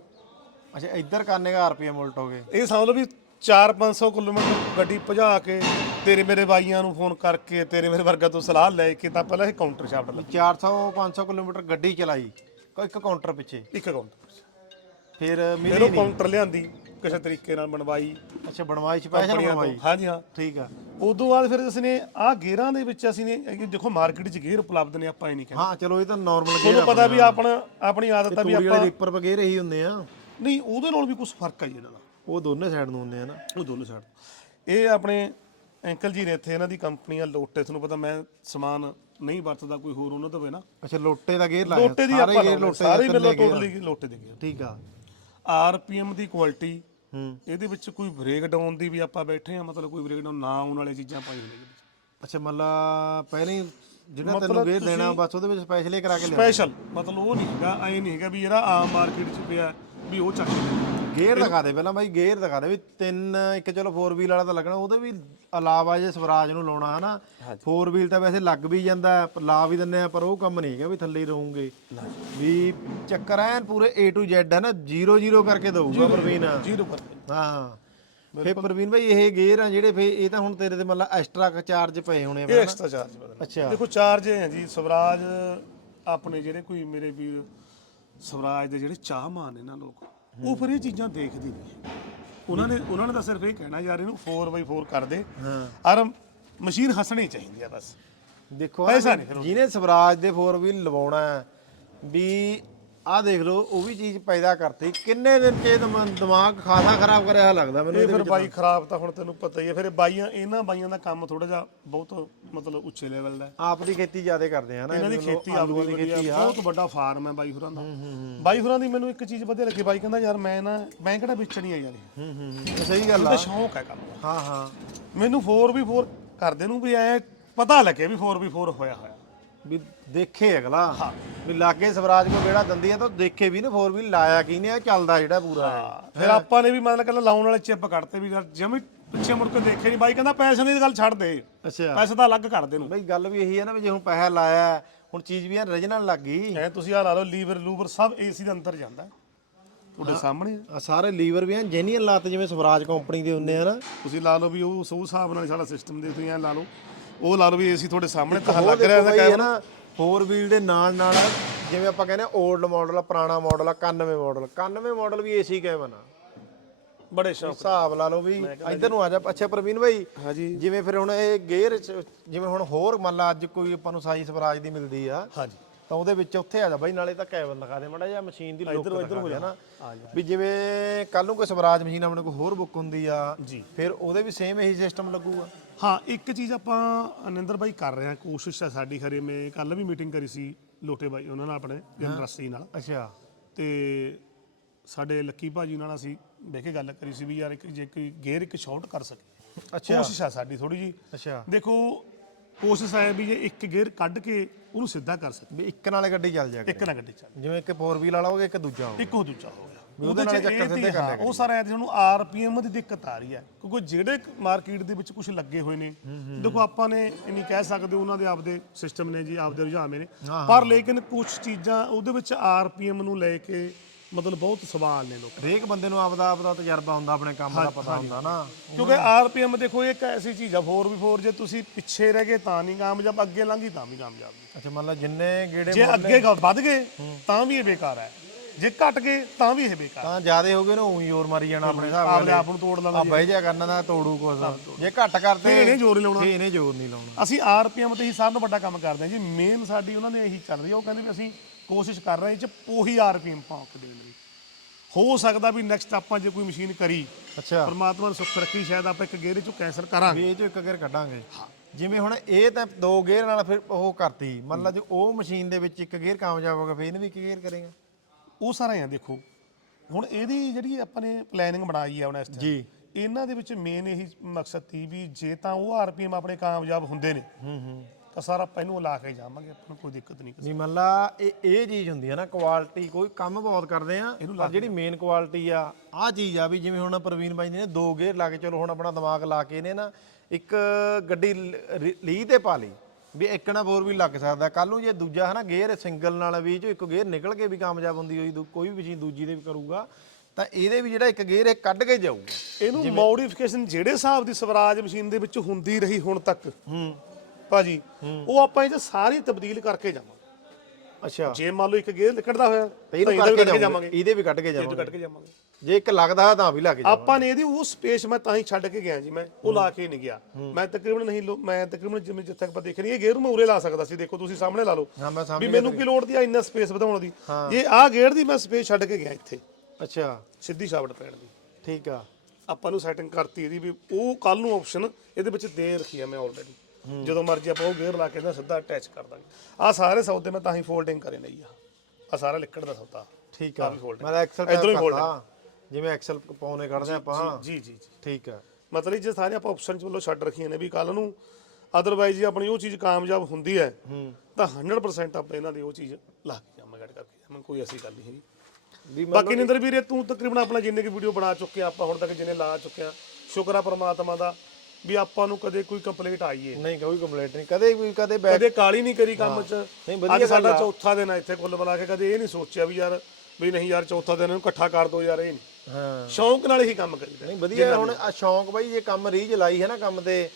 A: ਅੱਛਾ ਇੱਧਰ ਕਰਨੇ ਦਾ ਰੁਪਏ ਉਲਟ ਹੋ ਗਏ।
B: ਇਹ ਸਮਝ ਲਓ ਵੀ 4-500 ਕਿਲੋਮੀਟਰ ਗੱਡੀ ਭਜਾ ਕੇ ਤੇਰੇ ਮੇਰੇ ਬਾਈਆਂ ਨੂੰ ਫੋਨ ਕਰਕੇ ਤੇਰੇ ਮੇਰੇ ਵਰਗਾ ਤੋਂ ਸਲਾਹ ਲੈ ਕੇ ਤਾਂ ਪਹਿਲਾਂ ਇਹ ਕਾਊਂਟਰ ਸ਼ਾਫਟ ਲਾ
A: 400 500 ਕਿਲੋਮੀਟਰ ਗੱਡੀ ਚਲਾਈ। ਕੋਈ ਇੱਕ ਕਾਊਂਟਰ ਪਿੱਛੇ।
B: ਇੱਕ ਕਾਊਂਟਰ
A: ਫਿਰ
B: ਫਿਰ
A: ਮਿਲੀ
B: ਉਹ ਕਾਊਂਟਰ ਲਿਆਂਦੀ। ਕਿਸੇ ਤਰੀਕੇ ਨਾਲ ਬਣਵਾਈ।
A: ਅੱਛਾ ਬਣਵਾਈ ਸਪੈਸ਼ਲ
B: ਕੰਪਨੀਆਂ ਤੋਂ।
A: ਬਣਵਾਈ
B: ਹਾਂਜੀ ਹਾਂ।
A: ਠੀਕ ਆ।
B: ਉਦੋਂ ਬਾਅਦ ਫਿਰ ਅਸੀਂ ਨੇ ਆਹ ਗੇਅਰਾਂ ਦੇ ਵਿੱਚ ਅਸੀਂ ਨੇ ਇਹ ਦੇਖੋ ਮਾਰਕੀਟ 'ਚ ਗੇਅਰ ਉਪਲਬਧ ਨੇ ਆਪਾਂ ਇਹ ਨਹੀਂ ਕਹਿੰਦੇ।
A: ਹਾਂ ਚਲੋ ਇਹ ਤਾਂ ਨਾਰਮਲ
B: ਤੁਹਾਨੂੰ ਪਤਾ ਵੀ ਆਪਣਾ। ਆਪਣੀ ਆਦਤ ਆ ਵੀ
A: ਤੂੜੀ
B: ਆਪਾਂ
A: ਵਾਲੇ ਰੀਪਰ ਵਗੇ ਰਹੀ ਹੁੰਦੇ ਆ।
B: ਨਹੀਂ ਉਹਦੇ ਨਾਲ ਵੀ ਕੁਝ ਫ਼ਰਕ ਆ ਜੀ ਇਹਨਾਂ ਦਾ
A: ਉਹ ਦੋਨੇ ਸਾਈਡ ਨੂੰ ਹੁੰਦੇ ਆ ਨਾ।
B: ਉਹ ਦੋਨੋਂ ਸਾਈਡ ਇਹ ਆਪਣੇ ਅੰਕਲ ਜੀ ਨੇ ਇੱਥੇ ਇਹਨਾਂ ਦੀ ਕੰਪਨੀ ਆ ਲੋਟੇ ਤੁਹਾਨੂੰ ਪਤਾ ਮੈਂ ਸਮਾਨ ਨਹੀਂ ਵਰਤਦਾ ਕੋਈ ਹੋਰ ਉਹਨਾਂ ਤੋਂ ਬਿਨਾ।
A: ਅੱਛਾ ਲੋਟੇ ਦਾ ਗੇਅਰ ਲਾਇਆ।
B: ਲੋਟੇ ਦੀ
A: ਸਾਰੇ
B: ਆਪਾਂ
A: ਗੇਅਰ
B: ਲਾਉਂਦੇ,
A: ਲੋਟੇ
B: ਸਾਰੇ
A: ਦੇ
B: ਮਿਲੋ ਟੋਟਲੀ ਲੋਟੇ ਦੇ ਗਏ
A: ਠੀਕ ਆ।
B: ਆਰਪੀਐਮ ਦੀ ਕੁਆਲਿਟੀ
A: ਹੂੰ
B: ਇਹਦੇ ਵਿੱਚ ਕੋਈ ਬ੍ਰੇਕ ਡਾਊਨ ਦੀ ਵੀ ਆਪਾਂ ਬੈਠੇ ਆ ਮਤਲਬ ਕੋਈ ਬ੍ਰੇਕ ਡਾਊਨ ਨਾ ਆਉਣ ਵਾਲੀ ਚੀਜ਼ਾਂ ਪਾਈ ਇਹਦੇ ਵਿੱਚ
A: ਅੱਛਾ ਮੱਲਾ ਪਹਿਲਾਂ ਹੀ ਜਿਹੜਾ ਤੈਨੂੰ ਗੇਅਰ ਦੇਣਾ ਬਸ ਉਹਦੇ ਵਿੱਚ ਸਪੈਸ਼ਲ ਹੀ ਕਰਾ ਕੇ ਲਿਆ
B: ਸਪੈਸ਼ਲ ਮਤਲਬ ਉਹ ਨਹੀਂ ਹੈਗਾ ਐ ਨਹੀਂ ਹੈਗਾ ਵੀ ਜਿਹੜਾ ਆਮ ਮਾਰਕੀਟ 'ਚ ਪਿਆ ਵੀ ਉਹ ਚੱਕ ਲਿਆ
A: ਗੇਅਰ ਦਿਖਾ ਦੇ ਪਹਿਲਾਂ ਬਾਈ ਗੇਅਰ ਦਿਖਾ ਦੇ ਵੀ ਤਿੰਨ ਇੱਕ ਚਲੋ 4 ਵੀਲ ਵਾਲਾ ਤਾਂ ਲੱਗਣਾ ਉਹਦੇ ਵੀ ਇਲਾਵਾ ਜੇ ਸਵਰਾਜ ਨੂੰ ਲਾਉਣਾ ਹਨਾ 4 ਵੀਲ ਤਾਂ ਵੈਸੇ ਲੱਗ ਵੀ ਜਾਂਦਾ ਲਾ ਵੀ ਦਿੰਨੇ ਆ ਪਰ ਉਹ ਕੰਮ ਨਹੀਂ ਹੈਗਾ ਵੀ ਥੱਲੇ ਹੀ ਰਹੂਗੇ। ਵੀ ਚੱਕਰ ਐਨ ਪੂਰੇ A to Z ਹੈ ਨਾ 0 0 ਕਰਕੇ ਦਊਗਾ ਪ੍ਰਵੀਨ। ਹਾਂ। ਫੇ ਪ੍ਰਵੀਨ ਭਾਈ ਇਹ ਗੇਅਰ ਆ ਜਿਹੜੇ ਫੇ ਇਹ ਤਾਂ ਹੁਣ ਤੇਰੇ ਤੇ ਮਤਲਬ ਐਕਸਟਰਾ ਚਾਰਜ ਪਏ ਹੋਣੇ ਆ
B: ਇਹ? ਐਕਸਟਰਾ ਚਾਰਜ
A: ਅੱਛਾ।
B: ਦੇਖੋ ਚਾਰਜ ਹੈ ਜੀ ਸਵਰਾਜ ਆਪਣੇ ਜਿਹੜੇ ਕੋਈ ਮੇਰੇ ਵੀਰ ਸਵਰਾਜ ਦੇ ਜਿਹੜੇ ਚਾਹਮਾਨ ਨੇ ਨਾ ਲੋਕ ਉਹ ਫਿਰ ਇਹ ਚੀਜ਼ਾਂ ਦੇਖਦੇ ਨਹੀਂ ਉਹਨਾਂ ਨੇ ਉਹਨਾਂ ਨੇ ਤਾਂ ਸਿਰਫ ਇਹ ਕਹਿਣਾ ਯਾਰ ਇਹਨੂੰ 4x4 ਕਰ ਦੇ।
A: ਹਾਂ।
B: ਔਰ ਮਸ਼ੀਨ ਹੱਸਣੀ ਚਾਹੀਦੀ ਆ ਬਸ।
A: ਦੇਖੋ
B: ਪੈਸਾ
A: ਆਹ
B: ਨਹੀਂ ਫਿਰ
A: ਜਿਹਨੇ ਸਵਰਾਜ ਦੇ 4 ਵੀਲ ਲਵਾਉਣਾ ਹੈ, ਵੀ ਆਹ ਦੇਖ ਲਓ ਉਹ ਵੀ ਚੀਜ਼ ਪੈਦਾ ਕਰਤੀ। ਕਿੰਨੇ ਦਿਨ ਦਿਮਾ- ਦਿਮਾਗ ਖਾਸਾ ਖਰਾਬ ਕਰਿਆ ਹੋਇਆ ਲੱਗਦਾ ਮੈਨੂੰ
B: ਇਹ
A: ਇਹਦੇ
B: ਫਿਰ
A: ਵਿੱਚ
B: ਬਾਈ ਖਰਾਬ ਤਾਂ ਹੁਣ ਤੈਨੂੰ ਪਤਾ ਹੀ ਹੈ ਫਿਰ ਇਹ ਬਾਈਆਂ ਇਹਨਾਂ ਬਾਈਆਂ ਦਾ ਕੰਮ ਥੋੜਾ ਜਿਹਾ ਬਹੁਤ ਮਤਲਬ ਉੱਚੇ ਲੈਵਲ ਦਾ ਹੈ।
A: ਆਪ ਦੀ ਖੇਤੀ ਜ਼ਿਆਦਾ ਕਰਦੇ ਆ ਨਾ
B: ਇਹਨਾਂ ਦੀ
A: ਮਤਲਬ
B: ਖੇਤੀ ਆਪਦੀ
A: ਦੀ ਖੇਤੀ ਆ
B: ਬਹੁਤ ਵੱਡਾ ਫਾਰਮ ਹੈ ਬਾਈ ਹੋਰਾਂ ਦਾ। ਬਾਈ ਹੋਰਾਂ ਦੀ ਮੈਨੂੰ ਇੱਕ ਚੀਜ਼ ਵਧੀਆ ਲੱਗੀ ਬਾਈ ਕਹਿੰਦਾ ਯਾਰ ਮੈਂ ਨਾ ਮੈਂ ਕਿਹੜਾ ਵੇਚਣੀ ਆ ਯਾਰ ਇਹ?
A: ਹੂੰ ਹੂੰ ਹੂੰ, ਸਹੀ ਗੱਲ ਆ
B: ਤਾਂ ਸ਼ੌਂਕ ਹੈ ਕੰਮ ਦਾ।
A: ਹਾਂ ਹਾਂ।
B: ਮੈਨੂੰ 4v4 ਕਰਦੇ ਨੂੰ ਵੀ ਐ ਪਤਾ ਲੱਗੇ ਵੀ 4v4 ਹੋਇਆ ਹੋਇਆ।
A: ਵੀ ਦੇਖੇ ਅਗਲਾ। ਵੀ ਲਾਗੇ ਸਵਰਾਜ ਕੋ ਕਿਹੜਾ ਦੰਦੀ ਆ ਤਾਂ ਦੇਖੇ ਵੀ ਨਾ 4 ਵੀਲ ਲਾਇਆ ਕੀ ਨੇ ਚੱਲਦਾ ਜਿਹੜਾ ਪੂਰਾ
B: ਫਿਰ ਆਪਾਂ ਨੇ ਵੀ ਮਤਲਬ ਕਹਿੰਦਾ ਲਾਉਣ ਵਾਲੇ ਚਿੱਪ ਕੱਢਤੇ ਵੀ ਯਾਰ ਜਮੀ ਪਿੱਛੇ ਮੁੜ ਕੇ ਦੇਖੇ ਨਹੀਂ ਬਾਈ ਕਹਿੰਦਾ ਪੈਸੇ ਦੀ ਗੱਲ ਛੱਡ ਦੇ।
A: ਅੱਛਾ।
B: ਪੈਸੇ ਤਾਂ ਅਲੱਗ ਕਰ ਦੇ ਨੂੰ।
A: ਬਈ ਗੱਲ ਵੀ ਇਹੀ ਹੈ ਨਾ ਵੀ ਜੇ ਹੁਣ ਪੈਸਾ ਲਾਇਆ ਹੈ, ਹੁਣ ਚੀਜ਼ ਵੀ ਰਜਨਲ ਲੱਗ ਗਈ।
B: ਐ ਤੁਸੀਂ ਆ ਲਾ ਲਓ ਲੀਵਰ ਲੂਵਰ ਸਭ ਏਸੀ ਦੇ ਅੰਦਰ ਜਾਂਦਾ। ਹੈ। ਤੁਹਾਡੇ ਸਾਹਮਣੇ ਹੈ।
A: ਆ ਸਾਰੇ ਲੀਵਰ ਵੀ ਐ ਜੈਨੀਅਲ ਲਾਤ ਜਿਵੇਂ ਸਵਰਾਜ ਕੰਪਨੀ ਦੇ ਹੁੰਦੇ ਆ ਨਾ।
B: ਤੁਸੀਂ ਲਾ ਲਓ ਵੀ ਉਹ ਸੋ ਹਿਸਾਬ ਨਾਲ ਸਾਡਾ ਸਿਸਟਮ ਦੇ ਤੁਸੀਂ ਐ ਲਾ ਲਓ। ਉਹ ਲਾ ਲਓ ਵੀ ਏਸੀ ਤੁਹਾਡੇ ਸਾਹਮਣੇ ਤਾਂ ਲੱਗ ਰਿਹਾ ਹੈ
A: ਨਾ 4 ਵੀਲ ਦੇ ਨਾਲ ਨਾਲ ਜਿਵੇਂ ਆਪਾਂ ਕਹਿੰਦੇ ਆ 올ਡ ਮਾਡਲ ਆ ਪੁਰਾਣਾ ਮਾਡਲ ਆ 91 ਮਾਡਲ 91 ਮਾਡਲ ਵੀ ਏਸੀ ਕੈਬਨ ਆ
B: ਬੜੇ ਸ਼ੌਕ
A: ਹਿਸਾਬ ਲਾ ਲਓ ਵੀ ਇੱਧਰ ਨੂੰ ਆ ਜਾ। ਅੱਛਾ ਪ੍ਰਵੀਨ ਭਾਈ
B: ਹਾਂਜੀ।
A: ਜਿਵੇਂ ਫਿਰ ਹੁਣ ਇਹ ਗੇਅਰ ਜਿਵੇਂ ਹੁਣ ਹੋਰ ਮੰਨ ਲਾ ਅੱਜ ਕੋਈ ਆਪਾਂ ਨੂੰ ਸਾਈ ਸਵਰਾਜ ਦੀ ਮਿਲਦੀ ਆ
B: ਹਾਂਜੀ।
A: ਤਾਂ ਉਹਦੇ ਵਿੱਚ ਉੱਥੇ ਆ ਜਾ ਬਾਈ ਨਾਲੇ ਤਾਂ ਕੈਬਨ ਦਿਖਾ ਦੇ ਮੜਾ ਜਾਂ ਮਸ਼ੀਨ ਦੀ ਲੋਕ ਇੱਧਰ ਹੋ ਜਾਣਾ ਵੀ ਜਿਵੇਂ ਕੱਲ ਨੂੰ ਕੋਈ ਸਵਰਾਜ ਮਸ਼ੀਨ ਆਪਣੇ ਕੋਲ ਹੋਰ ਬੁੱਕ ਹੁੰਦੀ ਆ
B: ਜੀ।
A: ਫਿਰ ਉਹਦੇ ਵੀ ਸੇਮ ਇਹੀ ਸਿਸਟਮ ਲੱਗੂਗਾ।
B: ਹਾਂ ਇੱਕ ਚੀਜ਼ ਆਪਾਂ ਅਨਿੰਦਰ ਬਾਈ ਕਰ ਰਹੇ ਹਾਂ ਕੋਸ਼ਿਸ਼ ਹੈ ਸਾਡੀ ਖਰੇ ਮੈਂ ਕੱਲ ਵੀ ਮੀਟਿੰਗ ਕਰੀ ਸੀ ਲੋਟੇ ਬਾਈ ਉਹਨਾਂ ਨਾਲ ਆਪਣੇ ਇੰਡਸਟਰੀ ਨਾਲ।
A: ਅੱਛਾ।
B: ਤੇ ਸਾਡੇ ਲੱਕੀ ਭਾਜੀ ਨਾਲ ਅਸੀਂ ਬਹਿ ਕੇ ਗੱਲ ਕਰੀ ਸੀ ਵੀ ਯਾਰ ਇੱਕ ਜੇ ਕੋਈ ਗੇਅਰ ਇੱਕ ਸ਼ਾਰਟ ਕਰ ਸਕੇ।
A: ਅੱਛਾ।
B: ਕੋਸ਼ਿਸ਼ ਹੈ ਸਾਡੀ ਥੋੜੀ ਜੀ
A: ਅੱਛਾ।
B: ਦੇਖੋ ਕੋਸ਼ਿਸ਼ ਹੈ ਵੀ ਜੇ ਇੱਕ ਗੇਅਰ ਕੱਢ ਕੇ ਉਹਨੂੰ ਸਿੱਧਾ ਕਰ ਸਕੇ।
A: ਵੀ ਇੱਕ ਨਾਲੇ ਗੱਡੀ ਚੱਲ ਜਾ
B: ਇੱਕ ਨਾ ਗੱਡੀ ਚੱਲ
A: ਜਿਵੇਂ ਇੱਕ 4 ਵੀਲ ਵਾਲਾ ਹੋਵੇ ਇੱਕ ਦੂਜਾ ਹੋਵੇ।
B: ਇੱਕ ਉਹ ਦੂਜਾ ਹੋ ਗਿਆ
A: ਉਹਦੇ ਨਾਲ ਚੱਕਰ ਸਿੱਧੇ
B: ਤੇ
A: ਕਰ
B: ਹਾਂ, ਉਹ ਸਾਰਾ ਐ ਤੁਹਾਨੂੰ ਆਰਪੀਐਮ ਦੀ ਦਿੱਕਤ ਆ ਰਹੀ ਹੈ। ਕਿਉਂਕਿ ਜਿਹੜੇ ਮਾਰਕੀਟ ਦੇ ਵਿੱਚ ਕੁਝ ਲੱਗੇ ਹੋਏ ਨੇ ਦੇਖੋ ਆਪਾਂ ਨੇ ਇਹ ਨਹੀਂ ਕਹਿ ਸਕਦੇ ਉਹਨਾਂ ਦੇ ਆਪਦੇ ਸਿਸਟਮ ਨੇ ਜੀ ਆਪਦੇ ਰੁਝਾਵੇਂ ਨੇ। ਪਰ ਲੇਕਿਨ ਕੁਝ ਚੀਜ਼ਾਂ ਉਹਦੇ ਵਿੱਚ ਆਰਪੀਐਮ ਨੂੰ ਲੈ ਕੇ ਮਤਲਬ ਬਹੁਤ ਸਵਾਲ ਨੇ ਲੋਕ
A: ਹਰੇਕ ਬੰਦੇ ਨੂੰ ਆਪਦਾ ਆਪਦਾ ਤਜਰਬਾ ਹੁੰਦਾ ਆਪਣੇ ਕੰਮ ਦਾ ਪਤਾ ਹੁੰਦਾ ਨਾ।
B: ਕਿਉਂਕਿ ਆਰਪੀਐਮ ਦੇਖੋ ਇਹ ਇੱਕ ਐਸੀ ਚੀਜ਼ ਆ 4v4 ਜੇ ਤੁਸੀਂ ਪਿੱਛੇ ਰਹਿ ਗਏ ਤਾਂ ਨਹੀਂ ਕਾਮਯਾਬ ਅੱਗੇ ਲੰਘੀ ਤਾਂ ਵੀ ਕਾਮਯਾਬ।
A: ਅੱਛਾ ਮੰਨ ਲਾ ਜਿੰਨੇ ਗੇੜੇ
B: ਜੇ ਅੱਗੇ ਵੱਧ ਗਏ ਤਾਂ ਵੀ ਇਹ ਬੇਕਾਰ ਹੈ। ਜੇ ਘਟ ਗਏ ਤਾਂ ਵੀ ਇਹ ਬੇਕਾਰ।
A: ਤਾਂ ਜਿਆਦੇ ਹੋ ਗਏ ਨਾ ਉਹੀ ਜ਼ੋਰ ਮਾਰੀ ਜਾਣਾ ਆਪਣੇ ਹਿਸਾਬ ਨਾਲ।
B: ਆਪ ਨੂੰ ਤੋੜ ਲੈਣਾ
A: ਆ ਬਹਿ ਜਾ ਕਰਨਾ ਦਾ ਤੋੜੂ ਕੁਛ। ਜੇ ਘੱਟ ਕਰਦੇ
B: ਫੇਰ ਇਹਨੇ ਜ਼ੋਰ ਨਹੀਂ ਲਾਉਣਾ।
A: ਇਹਨੇ ਜ਼ੋਰ ਨਹੀਂ ਲਾਉਣਾ।
B: ਅਸੀਂ ਆਰਪੀਐਮ ਤੇ ਹੀ ਸਾਰਿਆਂ ਤੋਂ ਵੱਡਾ ਕੰਮ ਕਰਦੇ ਹਾਂ ਜੀ। ਮੇਨ ਸਾਡੀ ਉਹਨਾਂ ਨੇ ਇਹੀ ਚੱਲ ਰਹੀ ਹੈ ਉਹ ਕਹਿੰਦੇ ਵੀ ਅਸੀਂ ਕੋਸ਼ਿਸ਼ ਕਰ ਰਹੇ ਹਾਂ ਚ ਉਹੀ ਆਰਪੀਐਮ ਪਾਉ ਕੇ ਦੇਣ ਦੀ ਹੋ ਸਕਦਾ ਵੀ ਨੈਕਸਟ ਆਪਾਂ ਜੇ ਕੋਈ ਮਸ਼ੀਨ ਕਰੀ
A: ਅੱਛਾ।
B: ਪਰਮਾਤਮਾ ਨੇ ਸੁੱਖ ਰੱਖੀ ਸ਼ਾਇਦ ਆਪਾਂ ਇੱਕ ਗੇਅਰ ਚੋਂ ਕੈਂਸਲ ਕਰਾਂਗੇ।
A: ਇਹ ਚੋਂ ਇੱਕ ਗੇਅਰ ਕੱਢਾਂਗੇ। ਜਿਵੇਂ ਹੁਣ ਇਹ ਤਾਂ ਦੋ ਗੇਅਰ ਨਾਲ ਫਿਰ ਉਹ ਕਰਤੀ। ਮੰਨ ਲਾ ਜੇ ਉਹ ਮਸ਼ੀਨ ਦੇ ਵਿੱਚ ਇੱਕ ਗੇਅਰ ਕਾਮਯਾਬ ਹੋ ਗਿਆ ਫੇਰ ਇਹਨੂੰ ਵੀ ਇੱਕ ਗੇਅਰ ਕਰੇਗਾ।
B: ਉਹ ਸਾਰਾ ਆ ਦੇਖੋ। ਹੁਣ ਇਹਦੀ ਜਿਹੜੀ ਆਪਾਂ ਨੇ ਪਲੈਨਿੰਗ ਬਣਾਈ ਆ ਹੁਣ ਇਸ time,
A: ਜੀ।
B: ਇਹਨਾਂ ਦੇ ਵਿੱਚ ਮੇਨ ਇਹੀ ਮਕਸਦ ਸੀ ਵੀ ਜੇ ਤਾਂ ਉਹ ਆਰਪੀਐਮ ਆਪਣੇ ਕਾਮਯਾਬ ਹੁੰਦੇ ਨੇ
A: ਹੂੰ ਹੂੰ।
B: ਤਾਂ ਸਾਰਾ ਆਪਾਂ ਇਹਨੂੰ ਲਾ ਕੇ ਜਾਵਾਂਗੇ ਆਪਾਂ ਨੂੰ ਕੋਈ ਦਿੱਕਤ ਨਹੀਂ
A: ਨਹੀਂ ਮੰਨ ਲਾ ਇਹ ਇਹ ਚੀਜ਼ ਹੁੰਦੀ ਹੈ ਨਾ ਕੁਆਲਿਟੀ ਕੋਈ ਕੰਮ ਬਹੁਤ ਕਰਦੇ ਆ ਪਰ ਜਿਹੜੀ ਮੇਨ ਕੁਆਲਿਟੀ ਆ ਆ ਚੀਜ਼ ਆ ਵੀ ਜਿਵੇਂ ਹੁਣ ਪ੍ਰਵੀਨ ਬਾਈ ਨੇ ਦੋ ਗੇਅਰ ਲਾ ਕੇ ਚਲੋ ਹੁਣ ਆਪਣਾ ਦਿਮਾਗ ਲਾ ਕੇ ਇਹਨੇ ਨਾ ਇੱਕ ਗੱਡੀ ਲੀ ਤੇ ਪਾ ਲਈ ਵੀ ਇੱਕ ਨਾ ਹੋਰ ਵੀ ਲੱਗ ਸਕਦਾ। ਕੱਲ ਨੂੰ ਜੇ ਦੂਜਾ ਹੈ ਨਾ ਗੇਅਰ ਸਿੰਗਲ ਨਾਲ ਵੀ ਚੋਂ ਇੱਕ ਗੇਅਰ ਨਿਕਲ ਕੇ ਵੀ ਕਾਮਯਾਬ ਹੁੰਦੀ ਹੋਈ ਦੂ- ਕੋਈ ਵੀ ਮਸ਼ੀਨ ਦੂਜੀ ਦੇ ਵੀ ਕਰੂਗਾ ਤਾਂ ਇਹਦੇ ਵੀ ਜਿਹੜਾ ਇੱਕ ਗੇਅਰ ਇਹ ਕੱਢ ਕੇ ਜਾਊਗਾ।
B: ਇਹਨੂੰ ਮੋਡੀਫਿਕੇਸ਼ਨ ਜਿਹੜੇ ਹਿਸਾਬ ਦੀ ਸਵਰਾਜ ਮਸ਼ੀਨ ਦੇ ਵਿੱਚ ਹੁੰਦੀ ਰਹੀ ਹੁਣ ਤੱਕ
A: ਹੂੰ।
B: ਭਾਜੀ ਉਹ ਆਪਾਂ ਇਹ 'ਚ ਸਾਰੀ ਤਬਦੀਲ ਕਰਕੇ ਜਾਵਾਂਗੇ।
A: ਅੱਛਾ।
B: ਜੇ ਮੰਨ ਲਓ ਇੱਕ ਗੇਅਰ ਨਿਕਲਦਾ ਹੋਇਆ
A: ਤੇ ਇਹਨੂੰ
B: ਇਹਦਾ ਵੀ
A: ਕੱਢ ਕੇ ਜਾਵਾਂਗੇ। ਇਹਦੇ ਵੀ ਕੱਢ ਕੇ
B: ਇਹ
A: ਜਾਵਾਂਗੇ
B: ਤੋਂ ਕੱਢ ਕੇ ਜਾਵਾਂਗੇ।
A: ਜੇ ਇੱਕ ਲੱਗਦਾ ਤਾਂ ਵੀ ਲੱਗ ਜਾ
B: ਆਪਾਂ ਨੇ ਇਹਦੀ ਉਹ ਸਪੇਸ ਮੈਂ ਤਾਂ ਹੀ ਛੱਡ ਕੇ ਗਿਆ ਜੀ ਮੈਂ ਉਹ ਲਾ ਕੇ ਨਹੀਂ ਗਿਆ। ਮੈਂ ਤਕਰੀਬਨ ਨਹੀਂ ਮੈਂ ਤਕਰੀਬਨ ਜਿਵੇਂ ਜਿੱਥੇ ਤੱਕ ਦੇਖ ਰਹੀ ਇਹ ਗੇਅਰ ਮੈਂ ਉਰੇ ਲਾ ਸਕਦਾ ਸੀ ਦੇਖੋ ਤੁਸੀਂ ਸਾਹਮਣੇ ਲਾ ਲਓ।
A: ਹਾਂ
B: ਵੀ ਮੈਨੂੰ ਕੀ ਲੋੜ ਦੀ ਆ ਇੰਨਾ ਸਪੇਸ ਵਧਾਉਣ ਦੀ? ਇਹ ਆਹ ਗੇਅਰ ਦੀ ਮੈਂ ਸਪੇਸ ਛੱਡ ਕੇ ਗਿਆ ਇੱਥੇ।
A: ਅੱਛਾ।
B: ਸਿੱਧੀ ਸ਼ਾਫਟ ਪੈਣ ਦੀ।
A: ਠੀਕ ਆ।
B: ਆਪਾਂ ਨੂੰ ਸੈਟਿੰਗ ਕਰਤੀ ਇਹਦੀ ਵੀ ਉਹ ਕੱਲ ਨੂੰ ਆਪਸ਼ਨ ਇਹਦੇ ਵਿੱਚ ਦੇ ਰੱਖੀ ਆ ਮੈਂ ਆਲਰੇਡੀ ਜਦੋਂ ਮਰਜ਼ੀ ਆਪਾਂ ਉਹ ਗੇਅਰ ਲਾ ਕੇ ਇਹਦਾ ਸਿੱਧਾ ਅਟੈਚ ਕਰ ਦਾਂਗੇ। ਆ ਸਾਰੇ ਸੌਦੇ ਮੈਂ ਤਾਂ ਹੀ ਫੋਲਡਿੰਗ ਕਰੇ ਲਈ ਆ ਆ ਸਾਰਾ ਲਿਕੜ ਦਾ ਸੌਦਾ।
A: ਠੀਕ ਆ। ਮੈਂ ਤਾਂ ਐਕਸਲ
B: ਇੱਧਰੋਂ ਹੀ
A: ਕਰਤਾ ਜਿਵੇਂ ਐਕਸਲ ਪਾਉਨੇ ਕੱਢਦੇ ਆਪਾਂ।
B: ਜੀ ਜੀ ਜੀ
A: ਠੀਕ ਆ।
B: ਮਤਲਬ ਜੇ ਸਾਰੇ ਆਪਾਂ ਆਪਸ਼ਨ ਚ ਵੱਲੋਂ ਛੱਡ ਰੱਖੀਆਂ ਨੇ ਵੀ ਕੱਲ ਨੂੰ ਅਦਰਵਾਈਜ਼ ਜੇ ਆਪਣੀ ਉਹ ਚੀਜ਼ ਕਾਮਯਾਬ ਹੁੰਦੀ ਹੈ ਤਾਂ 100% ਆਪਾਂ ਇਹਨਾਂ ਦੀ ਉਹ ਚੀਜ਼ ਲਾ ਕੇ ਜਾਵਾਂਗੇ ਕੱਢ ਕਰਕੇ। ਜਾਵਾਂਗੇ ਕੋਈ ਐਸੀ ਗੱਲ ਨਹੀਂ ਹੈਗੀ। ਬਾਕੀ ਨਿੰਦਰ ਵੀਰੇ ਤੂੰ ਤਕਰੀਬਨ ਆਪਣਾ ਜਿੰਨੇ ਕੀ ਵੀਡੀਓ ਬਣਾ ਚੁੱਕੇ ਆਪਾਂ ਹੁਣ ਤੱਕ ਜਿੰਨੇ ਲਾ ਚੁੱਕੇ ਆ ਸ਼ੁਕਰ ਆ ਪ੍ਰਮਾਤਮਾ ਦਾ ਵੀ ਆਪਾਂ ਨੂੰ ਕਦੇ ਕੋਈ ਕੰਪਲੇਂਟ ਆਈ ਏ।
A: ਨਹੀਂ ਕੋਈ ਕੰਪਲੇਂਟ ਨਹੀਂ। ਕਦੇ ਵੀ ਕਦੇ ਬੈਕ
B: ਕਦੇ ਕਾਲੀ ਨਹੀਂ ਕਰੀ ਕੰਮ 'ਚ।
A: ਨਹੀਂ, ਵਧੀਆ
B: ਅੱਜ ਸਾਡਾ। ਚੌਥਾ ਦਿਨ ਆ ਇੱਥੇ ਕੁੱਲ ਮਿਲਾ ਕੇ ਕਦੇ ਇਹ ਨਹੀਂ ਸੋਚਿਆ ਵੀ ਯਾਰ ਵੀ ਨਹੀਂ ਯਾਰ ਚੌਥਾ ਦਿਨ ਇਹਨੂੰ ਇਕੱਠਾ ਕਰ ਦੋ ਯਾਰ ਇਹ ਨਹੀਂ।
A: ਹਾਂ।
B: ਸ਼ੌਂਕ ਨਾਲ ਹੀ ਕੰਮ ਕਰੀਦਾ।
A: ਨਹੀਂ ਵਧੀਆ ਹੁਣ ਆ ਸ਼ੌਂਕ ਬਾਈ ਜੇ ਕੰਮ ਰੀਝ ਲਾਈ ਹੈ ਨਾ ਕੰਮ ਤੇ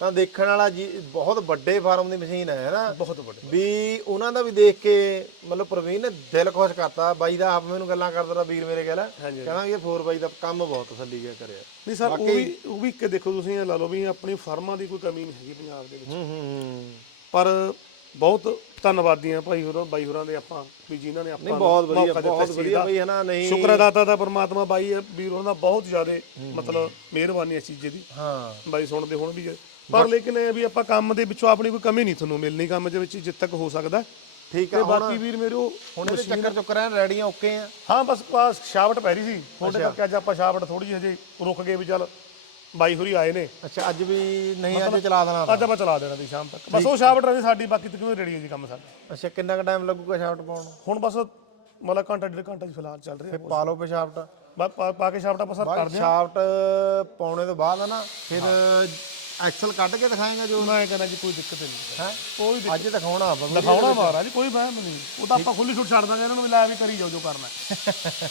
A: ਤਾਂ ਦੇਖਣ ਵਾਲਾ ਜੀ ਬਹੁਤ ਵੱਡੇ ਫਾਰਮ ਦੀ ਮਸ਼ੀਨ ਹੈ ਨਾ?
B: ਬਹੁਤ ਵੱਡੇ
A: ਵੀ ਉਹਨਾਂ ਦਾ ਵੀ ਦੇਖ ਕੇ ਮਤਲਬ ਪ੍ਰਵੀਨ ਨੇ ਦਿਲ ਖੁਸ਼ ਕਰਤਾ ਬਾਈ ਦਾ ਆਪ ਮੈਨੂੰ ਗੱਲਾਂ ਕਰਦਾ ਤਾ ਵੀਰ ਮੇਰੇ ਕਹਿੰਦਾ ਵੀ ਇਹ 4 ਬਾਈ ਦਾ ਕੰਮ ਬਹੁਤ ਤਸੱਲੀ ਗਿਆ ਕਰਿਆ।
B: ਨਹੀਂ ਸਰ ਉਹ ਵੀ ਉਹ ਵੀ ਇੱਕ ਦੇਖੋ ਤੁਸੀਂ ਇਹ ਲਾ ਲਓ ਵੀ ਆਪਣੀ ਫਰਮਾਂ ਦੀ ਕੋਈ ਕਮੀ ਨਹੀਂ ਹੈਗੀ ਪੰਜਾਬ ਦੇ ਵਿੱਚ।
A: ਹੂੰ ਹੂੰ।
B: ਪਰ ਬਹੁਤ ਧੰਨਵਾਦੀ ਆ ਭਾਈ ਹੋਰਾਂ ਬਾਈ ਹੋਰਾਂ ਦੇ ਆਪਾਂ ਵੀ ਜਿਨ੍ਹਾਂ ਨੇ ਆਪਾਂ
A: ਬਹੁਤ ਵਧੀਆ
B: ਮੌਕਾ ਦਿੱਤਾ
A: ਬਹੁਤ
B: ਇਸ ਚੀਜ਼
A: ਵਧੀਆ
B: ਦਾ।
A: ਬਈ ਹਨਾ ਨਹੀਂ
B: ਸ਼ੁਕਰ ਦਾ ਪਰਮਾਤਮਾ ਬਾਈ ਵੀਰ ਹੋਰਾਂ ਦਾ ਬਹੁਤ ਜ਼ਿਆਦਾ ਮਤਲਬ ਮਿਹਰਬਾਨੀ ਇਸ ਚੀਜ਼ ਦੀ।
A: ਹਾਂ।
B: ਬਾਈ ਸੁਣਦੇ ਹੁਣ ਵੀ ਜੇ। ਪਰ ਲੇਕਿਨ ਇਹ ਆ ਵੀ ਆਪਾਂ ਕੰਮ ਦੇ ਵਿੱਚੋਂ ਆਪਣੀ ਕੋਈ ਕਮੀ ਨਹੀਂ ਤੁਹਾਨੂੰ ਮਿਲਣੀ ਕੰਮ ਦੇ ਵਿੱਚ ਜਿੱਥੇ ਤੱਕ ਹੋ ਸਕਦਾ।
A: ਠੀਕ
B: ਤੇ
A: ਆ
B: ਬਾਕੀ ਵੀਰ ਮੇਰੇ ਉਹ
A: ਹੁਣ ਇਹਦੇ ਚੱਕਰ ਚੁੱਕਰ ਐਨ ਰੈਡੀਆਂ ਓਕੇ ਆ।
B: ਹਾਂ ਬਸ ਪਾਸ ਸ਼ਾਵਟ ਪੈ ਰਹੀ ਸੀ। ਤੁਹਾਡੇ ਕਰਕੇ ਅੱਜ ਆਪਾਂ ਸ਼ਾਵਟ ਥੋੜੀ ਜਿਹੀ ਹਜੇ ਰੁਕ ਗਏ ਵੀ ਚੱਲ। ਬਾਈ ਹੋਰੀ ਆਏ ਨੇ।
A: ਅੱਛਾ ਅੱਜ ਵੀ ਨਹੀਂ ਅੱਜ ਚਲਾ ਦੇਣਾ
B: ਅੱਜ ਆਪਾਂ ਚਲਾ ਦੇਣਾ ਦੀ ਸ਼ਾਮ ਤੱਕ। ਬਸ ਉਹ ਸ਼ਾਵਟ ਰਹਿੰਦੀ ਸਾਡੀ ਬਾਕੀ ਤਕਰੀਬਨ ਰੈਡੀ ਹੈ ਜੀ ਕੰਮ ਸਾਡਾ।
A: ਅੱਛਾ ਕਿੰਨਾ ਕੁ ਟਾਈਮ ਲੱਗੂਗਾ ਸ਼ਾਫਟ ਪਾਉਣ? ਨੂੰ
B: ਹੁਣ ਬਸ ਮਤਲਬ ਘੰਟਾ ਡੇਢ ਘੰਟਾ ਜੀ ਫਿਲਹਾਲ ਚੱਲ ਰਿਹਾ
A: ਪਾ ਲਓ ਪੇ ਸ਼ਾਫਟ
B: ਬਸ ਪਾ- ਪਾ ਕੇ ਸ਼ਾਫਟ ਆਪਾਂ ਸਰ ਕਰਦੇ
A: ਸ਼ਾਫਟ ਪਾਉਣੇ ਤੋਂ ਬਾਅਦ ਨਾ ਫਿਰ ਐਕਸਲ ਕੱਢ ਕੇ ਦਿਖਾਏਗਾ ਜੋ
B: ਮੈਂ ਕਹਿੰਦਾ ਜੀ ਕੋਈ ਦਿੱਕਤ ਨਹੀਂ।
A: ਹੈ?
B: ਕੋਈ ਦਿੱਕਤ
A: ਅੱਜ ਦਿਖਾਉਣਾ ਆਪਾਂ ਨੂੰ।
B: ਦਿਖਾਉਣਾ ਮਹਾਰਾਜ ਕੋਈ ਵਹਿਮ ਨਹੀਂ। ਉਹ ਤਾਂ ਆਪਾਂ ਖੁੱਲੀ ਛੁੱਟ ਛੱਡ ਦਾਂਗੇ ਇਹਨਾਂ ਨੂੰ ਵੀ ਲੈ ਵੀ ਕਰੀ ਜਾਓ ਜੋ ਕਰਨਾ ਹੈ।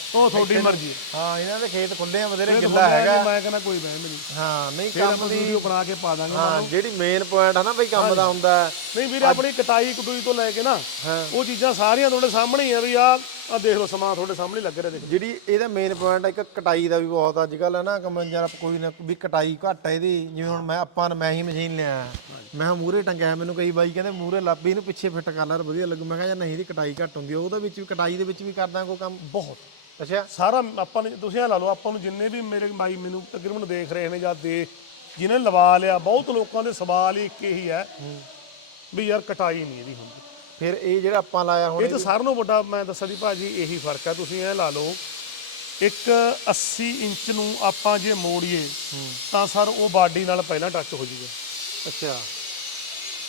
B: ਉਹ ਤੁਹਾਡੀ ਮਰਜ਼ੀ ਹੈ।
A: ਹਾਂ ਇਹਨਾਂ ਦੇ ਖੇਤ ਖੁੱਲੇ ਆ ਬਥੇਰੇ ਗਿੱਲਾ ਹੈਗਾ।
B: ਮੈਂ ਕਹਿੰਦਾ ਕੋਈ ਵਹਿਮ ਨਹੀਂ।
A: ਹਾਂ ਨਹੀਂ
B: ਫਿਰ
A: ਕੰਮ
B: ਆਪਾਂ
A: ਦੀ
B: ਵੀਡੀਓ ਬਣਾ ਕੇ ਪਾ ਦਾਂਗੇ
A: ਹਾਂ ਜਿਹੜੀ ਮੇਨ ਪੁਆਇੰਟ ਹੈ ਨਾ ਬਈ ਕੰਮ ਦਾ ਹੁੰਦਾ। ਹੈ,
B: ਨਹੀਂ ਵੀਰੇ ਆਪਣੀ ਕਟਾਈ ਕਟੂਈ ਤੋਂ ਲੈ ਕੇ ਨਾ। ਉਹ ਚੀਜ਼ਾਂ ਸਾਰੀਆਂ ਤੁਹਾਡੇ ਸਾਹਮਣੇ ਹੀ ਆ ਵੀ ਆ ਆ ਦੇਖ ਲਓ ਸਮਾਨ ਤੁਹਾਡੇ ਸਾਹਮਣੇ ਲੱਗ ਰਿਹਾ ਦੇਖੋ
A: ਜਿਹੜੀ ਇਹਦਾ ਮੇਨ ਪੁਆਇੰਟ ਇੱਕ ਕਟਾਈ ਦਾ ਵੀ ਬਹੁਤ ਅੱਜ ਕੱਲ ਹੈ ਨਾ ਕਮੰਜਰ ਕੋਈ ਨਾ ਵੀ ਕਟਾਈ ਘੱਟ ਹੈ ਇਹਦੀ। ਜਿਵੇਂ ਹੁਣ ਮੈਂ ਆਪਾਂ ਨੇ ਮੈਂ ਹੀ ਮਸ਼ੀਨ ਲਿਆ। ਮੈਂ ਮੂਰੇ ਟੰਗਿਆ ਮੈਨੂੰ ਕਈ ਬਾਈ ਕਹਿੰਦੇ ਮੂਰੇ ਲੱਭੀ ਇਹਨੂੰ ਪਿੱਛੇ ਫਿੱਟ ਕਰ ਲੈ ਵਧੀਆ ਲੱਗੂ। ਮੈਂ ਕਿਹਾ ਯਾਰ ਨਹੀਂ ਇਹਦੀ ਕਟਾਈ ਘੱਟ ਹੁੰਦੀ ਉਹਦੇ ਵਿੱਚ ਵੀ ਕਟਾਈ ਦੇ ਵਿੱਚ ਵੀ ਕਰਦਾ ਕੋਈ ਕੰਮ?
B: ਬਹੁਤ।
A: ਅੱਛਾ।
B: ਸਾਰਾ ਆਪਾਂ ਨੇ ਤੁਸੀਂ ਇਹ ਲਾ ਲਓ ਆਪਾਂ ਨੂੰ ਜਿੰਨੇ ਵੀ ਮੇਰੇ ਬਾਈ ਮੈਨੂੰ ਤਕਰੀਬਨ ਦੇਖ ਰਹੇ ਨੇ ਜਾਂ ਦੇਖ ਜਿਨ੍ਹਾਂ ਨੇ ਲਵਾ ਲਿਆ ਬਹੁਤ ਲੋਕਾਂ ਦੇ ਸਵਾਲ ਹੀ ਇੱਕ ਇਹੀ ਹੈ। ਵੀ ਯਾਰ ਕਟਾਈ ਨਹੀਂ ਇਹਦੀ ਹੁੰਦੀ।
A: ਫਿਰ ਇਹ ਜਿਹੜਾ ਆਪਾਂ ਲਾਇਆ ਹੁਣ
B: ਇਹ ਤਾਂ ਸਾਰਿਆਂ ਨਾਲੋਂ ਵੱਡਾ ਮੈਂ ਦੱਸਾਂ ਦੀ ਭਾਜੀ ਇਹੀ ਫ਼ਰਕ ਹੈ ਤੁਸੀਂ ਇਹ ਲਾ ਲਓ ਇੱਕ 80 ਇੰਚ ਨੂੰ ਆਪਾਂ ਜੇ ਮੋੜੀਏ ਤਾਂ ਸਰ ਉਹ ਬਾਡੀ ਨਾਲ ਪਹਿਲਾਂ ਟੱਚ ਹੋ ਜੂਗਾ।
A: ਅੱਛਾ।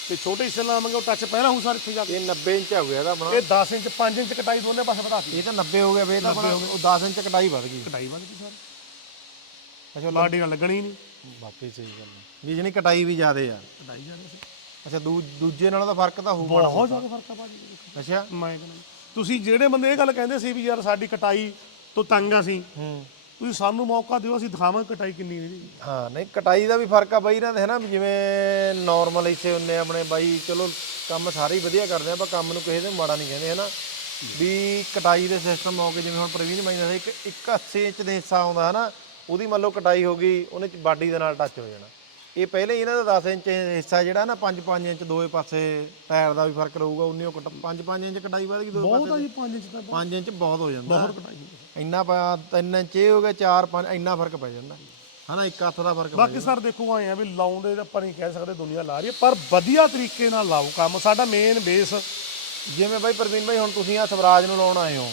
B: ਤੇ ਛੋਟੇ ਹਿੱਸੇ ਲਾਵਾਂਗੇ ਉਹ ਟੱਚ ਪਹਿਲਾਂ ਹੋਊ ਸਰ ਇੱਥੇ ਜਾ ਕੇ।
A: ਇਹ 90 ਇੰਚ ਹੋ ਗਿਆ ਇਹਦਾ ਆਪਣਾ।
B: ਇਹ 10 ਇੰਚ 5 ਇੰਚ ਕਟਾਈ ਦੋਨੇ ਪਾਸੇ ਵਧਾਤੀ
A: ਇਹ ਤਾਂ 90 ਹੋ ਗਿਆ ਵੇ ਤਾਂ ਉਹ 10 ਇੰਚ ਕਟਾਈ ਵੱਧ ਗਈ।
B: ਕਟਾਈ ਵੱਧ ਗਈ ਸਰ।
A: ਅੱਛਾ
B: ਬਾਡੀ ਨਾਲ ਲੱਗਣੀ ਨਹੀਂ।
A: ਬਾਕੀ ਸਹੀ ਗੱਲ ਹੈ ਵੀ ਜਣੀ ਕਟਾਈ ਵੀ ਜ਼ਿਆਦੇ ਆ।
B: ਕਟਾਈ ਜਾਂਦੀ ਸੀ
A: ਅੱਛਾ ਦੂ- ਦੂਜੇ ਨਾਲੋਂ ਤਾਂ ਫ਼ਰਕ ਤਾਂ ਹੋਊਗਾ।
B: ਬਹੁਤ ਜ਼ਿਆਦਾ ਫ਼ਰਕ ਆ ਭਾਜੀ।
A: ਅੱਛਾ।
B: ਮੈਂ ਕਹਿੰਦਾ ਤੁਸੀਂ ਜਿਹੜੇ ਬੰਦੇ ਇਹ ਗੱਲ ਕਹਿੰਦੇ ਸੀ ਵੀ ਯਾਰ ਸਾਡੀ ਕਟਾਈ ਤੋਂ ਤੰਗ ਆ ਸੀ
A: ਹੂੰ।
B: ਤੁਸੀਂ ਸਾਨੂੰ ਮੌਕਾ ਦਿਓ ਅਸੀਂ ਦਿਖਾਵਾਂਗੇ ਕਟਾਈ ਕਿੰਨੀ ਹੈ ਇਹਦੀ।
A: ਹਾਂ ਨਹੀਂ ਕਟਾਈ ਦਾ ਵੀ ਫ਼ਰਕ ਆ ਬਾਈ ਇਹਨਾਂ ਦੇ ਹੈ ਨਾ ਵੀ ਜਿਵੇਂ ਨਾਰਮਲ ਇੱਥੇ ਹੁੰਨੇ ਆਪਣੇ ਬਾਈ ਚਲੋ ਕੰਮ ਸਾਰੇ ਹੀ ਵਧੀਆ ਕਰਦੇ ਆ ਪਰ ਕੰਮ ਨੂੰ ਕਿਸੇ ਦੇ ਮਾੜਾ ਨਹੀਂ ਕਹਿੰਦੇ ਹੈ ਨਾ ਵੀ ਕਟਾਈ ਦੇ ਸਿਸਟਮ ਹੋ ਕੇ ਜਿਵੇਂ ਹੁਣ ਪ੍ਰਵੀਨ ਬਾਈ ਨੇ ਇੱਕ ਇੱਕ 80 ਇੰਚ ਦੇ ਹਿੱਸਾ ਆਉਂਦਾ ਹੈ ਨਾ ਉਹਦੀ ਮੰਨ ਲਓ ਕਟਾਈ ਹੋ ਗਈ ਉਹਨੇ ਚ ਬਾਡੀ ਦੇ ਨਾਲ ਟੱਚ ਹੋ ਜਾਣਾ। ਇਹ ਪਹਿਲੇ ਹੀ ਇਹਨਾਂ ਦਾ 10 ਇੰਚ ਹਿੱਸਾ ਜਿਹੜਾ ਨਾ 5-5 ਇੰਚ ਦੋਵੇਂ ਪਾਸੇ ਟਾਇਰ ਦਾ ਵੀ ਫ਼ਰਕ ਰਹੂਗਾ ਉਨੀ ਉਹ 5-5 ਇੰਚ ਕਟਾਈ ਵੱਧ ਗਈ ਦੋਵੇਂ
B: ਬਹੁਤ ਆ ਜੀ 5 ਇੰਚ ਦਾ
A: 5 ਇੰਚ ਬਹੁਤ ਹੋ ਜਾਂਦਾ।
B: ਬਹੁਤ ਕਟਾਈ
A: ਇੰਨਾ 3 ਇੰਚ ਇਹ ਹੋ ਗਿਆ 4 5 ਇੰਨਾ ਫ਼ਰਕ ਪੈ ਜਾਂਦਾ। ਹਨਾ ਇੱਕ ਹੱਥ ਦਾ ਫ਼ਰਕ
B: ਬਾਕੀ ਸਰ ਦੇਖੋ ਆਏ ਆ ਵੀ ਲਾਉਂਦੇ ਤਾਂ ਆਪਾਂ ਨਹੀਂ ਕਹਿ ਸਕਦੇ ਦੁਨੀਆ ਲਾ ਰਹੀ ਹੈ ਪਰ ਵਧੀਆ ਤਰੀਕੇ ਨਾਲ ਲਾਓ ਕੰਮ। ਸਾਡਾ ਮੇਨ ਬੇਸ
A: ਜਿਵੇਂ ਬਾਈ ਪ੍ਰਵੀਨ ਬਾਈ ਹੁਣ ਤੁਸੀਂ ਆ ਸਵਰਾਜ ਨੂੰ ਲਾਉਣ ਆਏ ਹੋ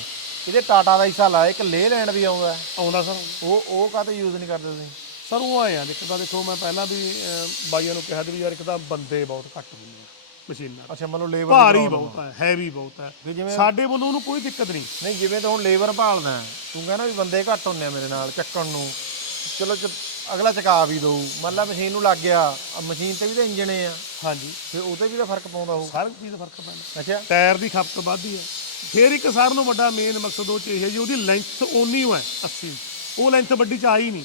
A: ਇਹਦੇ ਟਾਟਾ ਦਾ ਹਿੱਸਾ ਲਾਇਆ ਇੱਕ ਲੇ ਲੈਂਡ ਵੀ ਆਉਂਦਾ।
B: ਆਉਂਦਾ ਸਰ।
A: ਉਹ ਉਹ ਕਾਹਤੇ ਯੂਜ਼ ਨਹੀਂ ਕਰਦੇ ਤੁਸੀਂ?
B: ਸਰ ਉਹ ਆਏ ਆ ਦੇਖਦਾ ਦੇਖੋ ਮੈਂ ਪਹਿਲਾਂ ਵੀ ਅਹ, ਬਾਈਆਂ ਨੂੰ ਕਿਹਾ ਸੀ ਵੀ ਯਾਰ ਇੱਕ ਤਾਂ ਬੰਦੇ ਬਹੁਤ ਘੱਟ ਹੁੰਦੇ ਆ ਮਸ਼ੀਨਾਂ
A: ਅੱਛਾ ਮੰਨ ਲਓ ਲੇਬਰ
B: ਭਾਰੀ ਬਹੁਤ ਹੈ ਹੈਵੀ ਬਹੁਤ ਹੈ।
A: ਜਿਵੇਂ
B: ਸਾਡੇ ਵੱਲੋਂ ਉਹਨੂੰ ਕੋਈ ਦਿੱਕਤ ਨਹੀਂ।
A: ਨਹੀਂ ਜਿਵੇਂ ਤਾਂ ਹੁਣ ਲੇਬਰ ਭਾਲਦਾ ਹੈ, ਤੂੰ ਕਹਿੰਦਾ ਵੀ ਬੰਦੇ ਘੱਟ ਹੁੰਦੇ ਆ ਮੇਰੇ ਨਾਲ ਚੱਕਣ ਨੂੰ। ਚਲੋ ਚ- ਅਗਲਾ ਚਕਾ ਵੀ ਦਊ। ਮੰਨ ਲਾ ਮਸ਼ੀਨ ਨੂੰ ਲੱਗ ਗਿਆ ਮਸ਼ੀਨ ਤੇ ਵੀ ਤਾਂ ਇੰਜਣ ਆ।
B: ਹਾਂਜੀ।
A: ਫਿਰ ਉਹ ਤੇ ਵੀ ਤਾਂ ਫ਼ਰਕ ਪਾਉਂਦਾ ਹੋਊ।
B: ਸਾਰੀ ਚੀਜ਼ ਦਾ ਫ਼ਰਕ ਪੈਂਦਾ।
A: ਅੱਛਾ।
B: ਟਾਇਰ ਦੀ ਖਪਤ ਵੱਧਦੀ ਹੈ। ਫਿਰ ਇੱਕ ਸਾਰਿਆਂ ਨੂੰ ਵੱਡਾ ਮੇਨ ਮਕਸਦ ਉਹ ਚ ਇਹ ਹੈ ਜੀ ਉਹਦੀ ਲੈਂਥ ਓਨੀ ਹੈ 80 ਉਹ ਲੈਂਥ ਵੱਡੀ ਚ ਆਈ ਨਹੀਂ।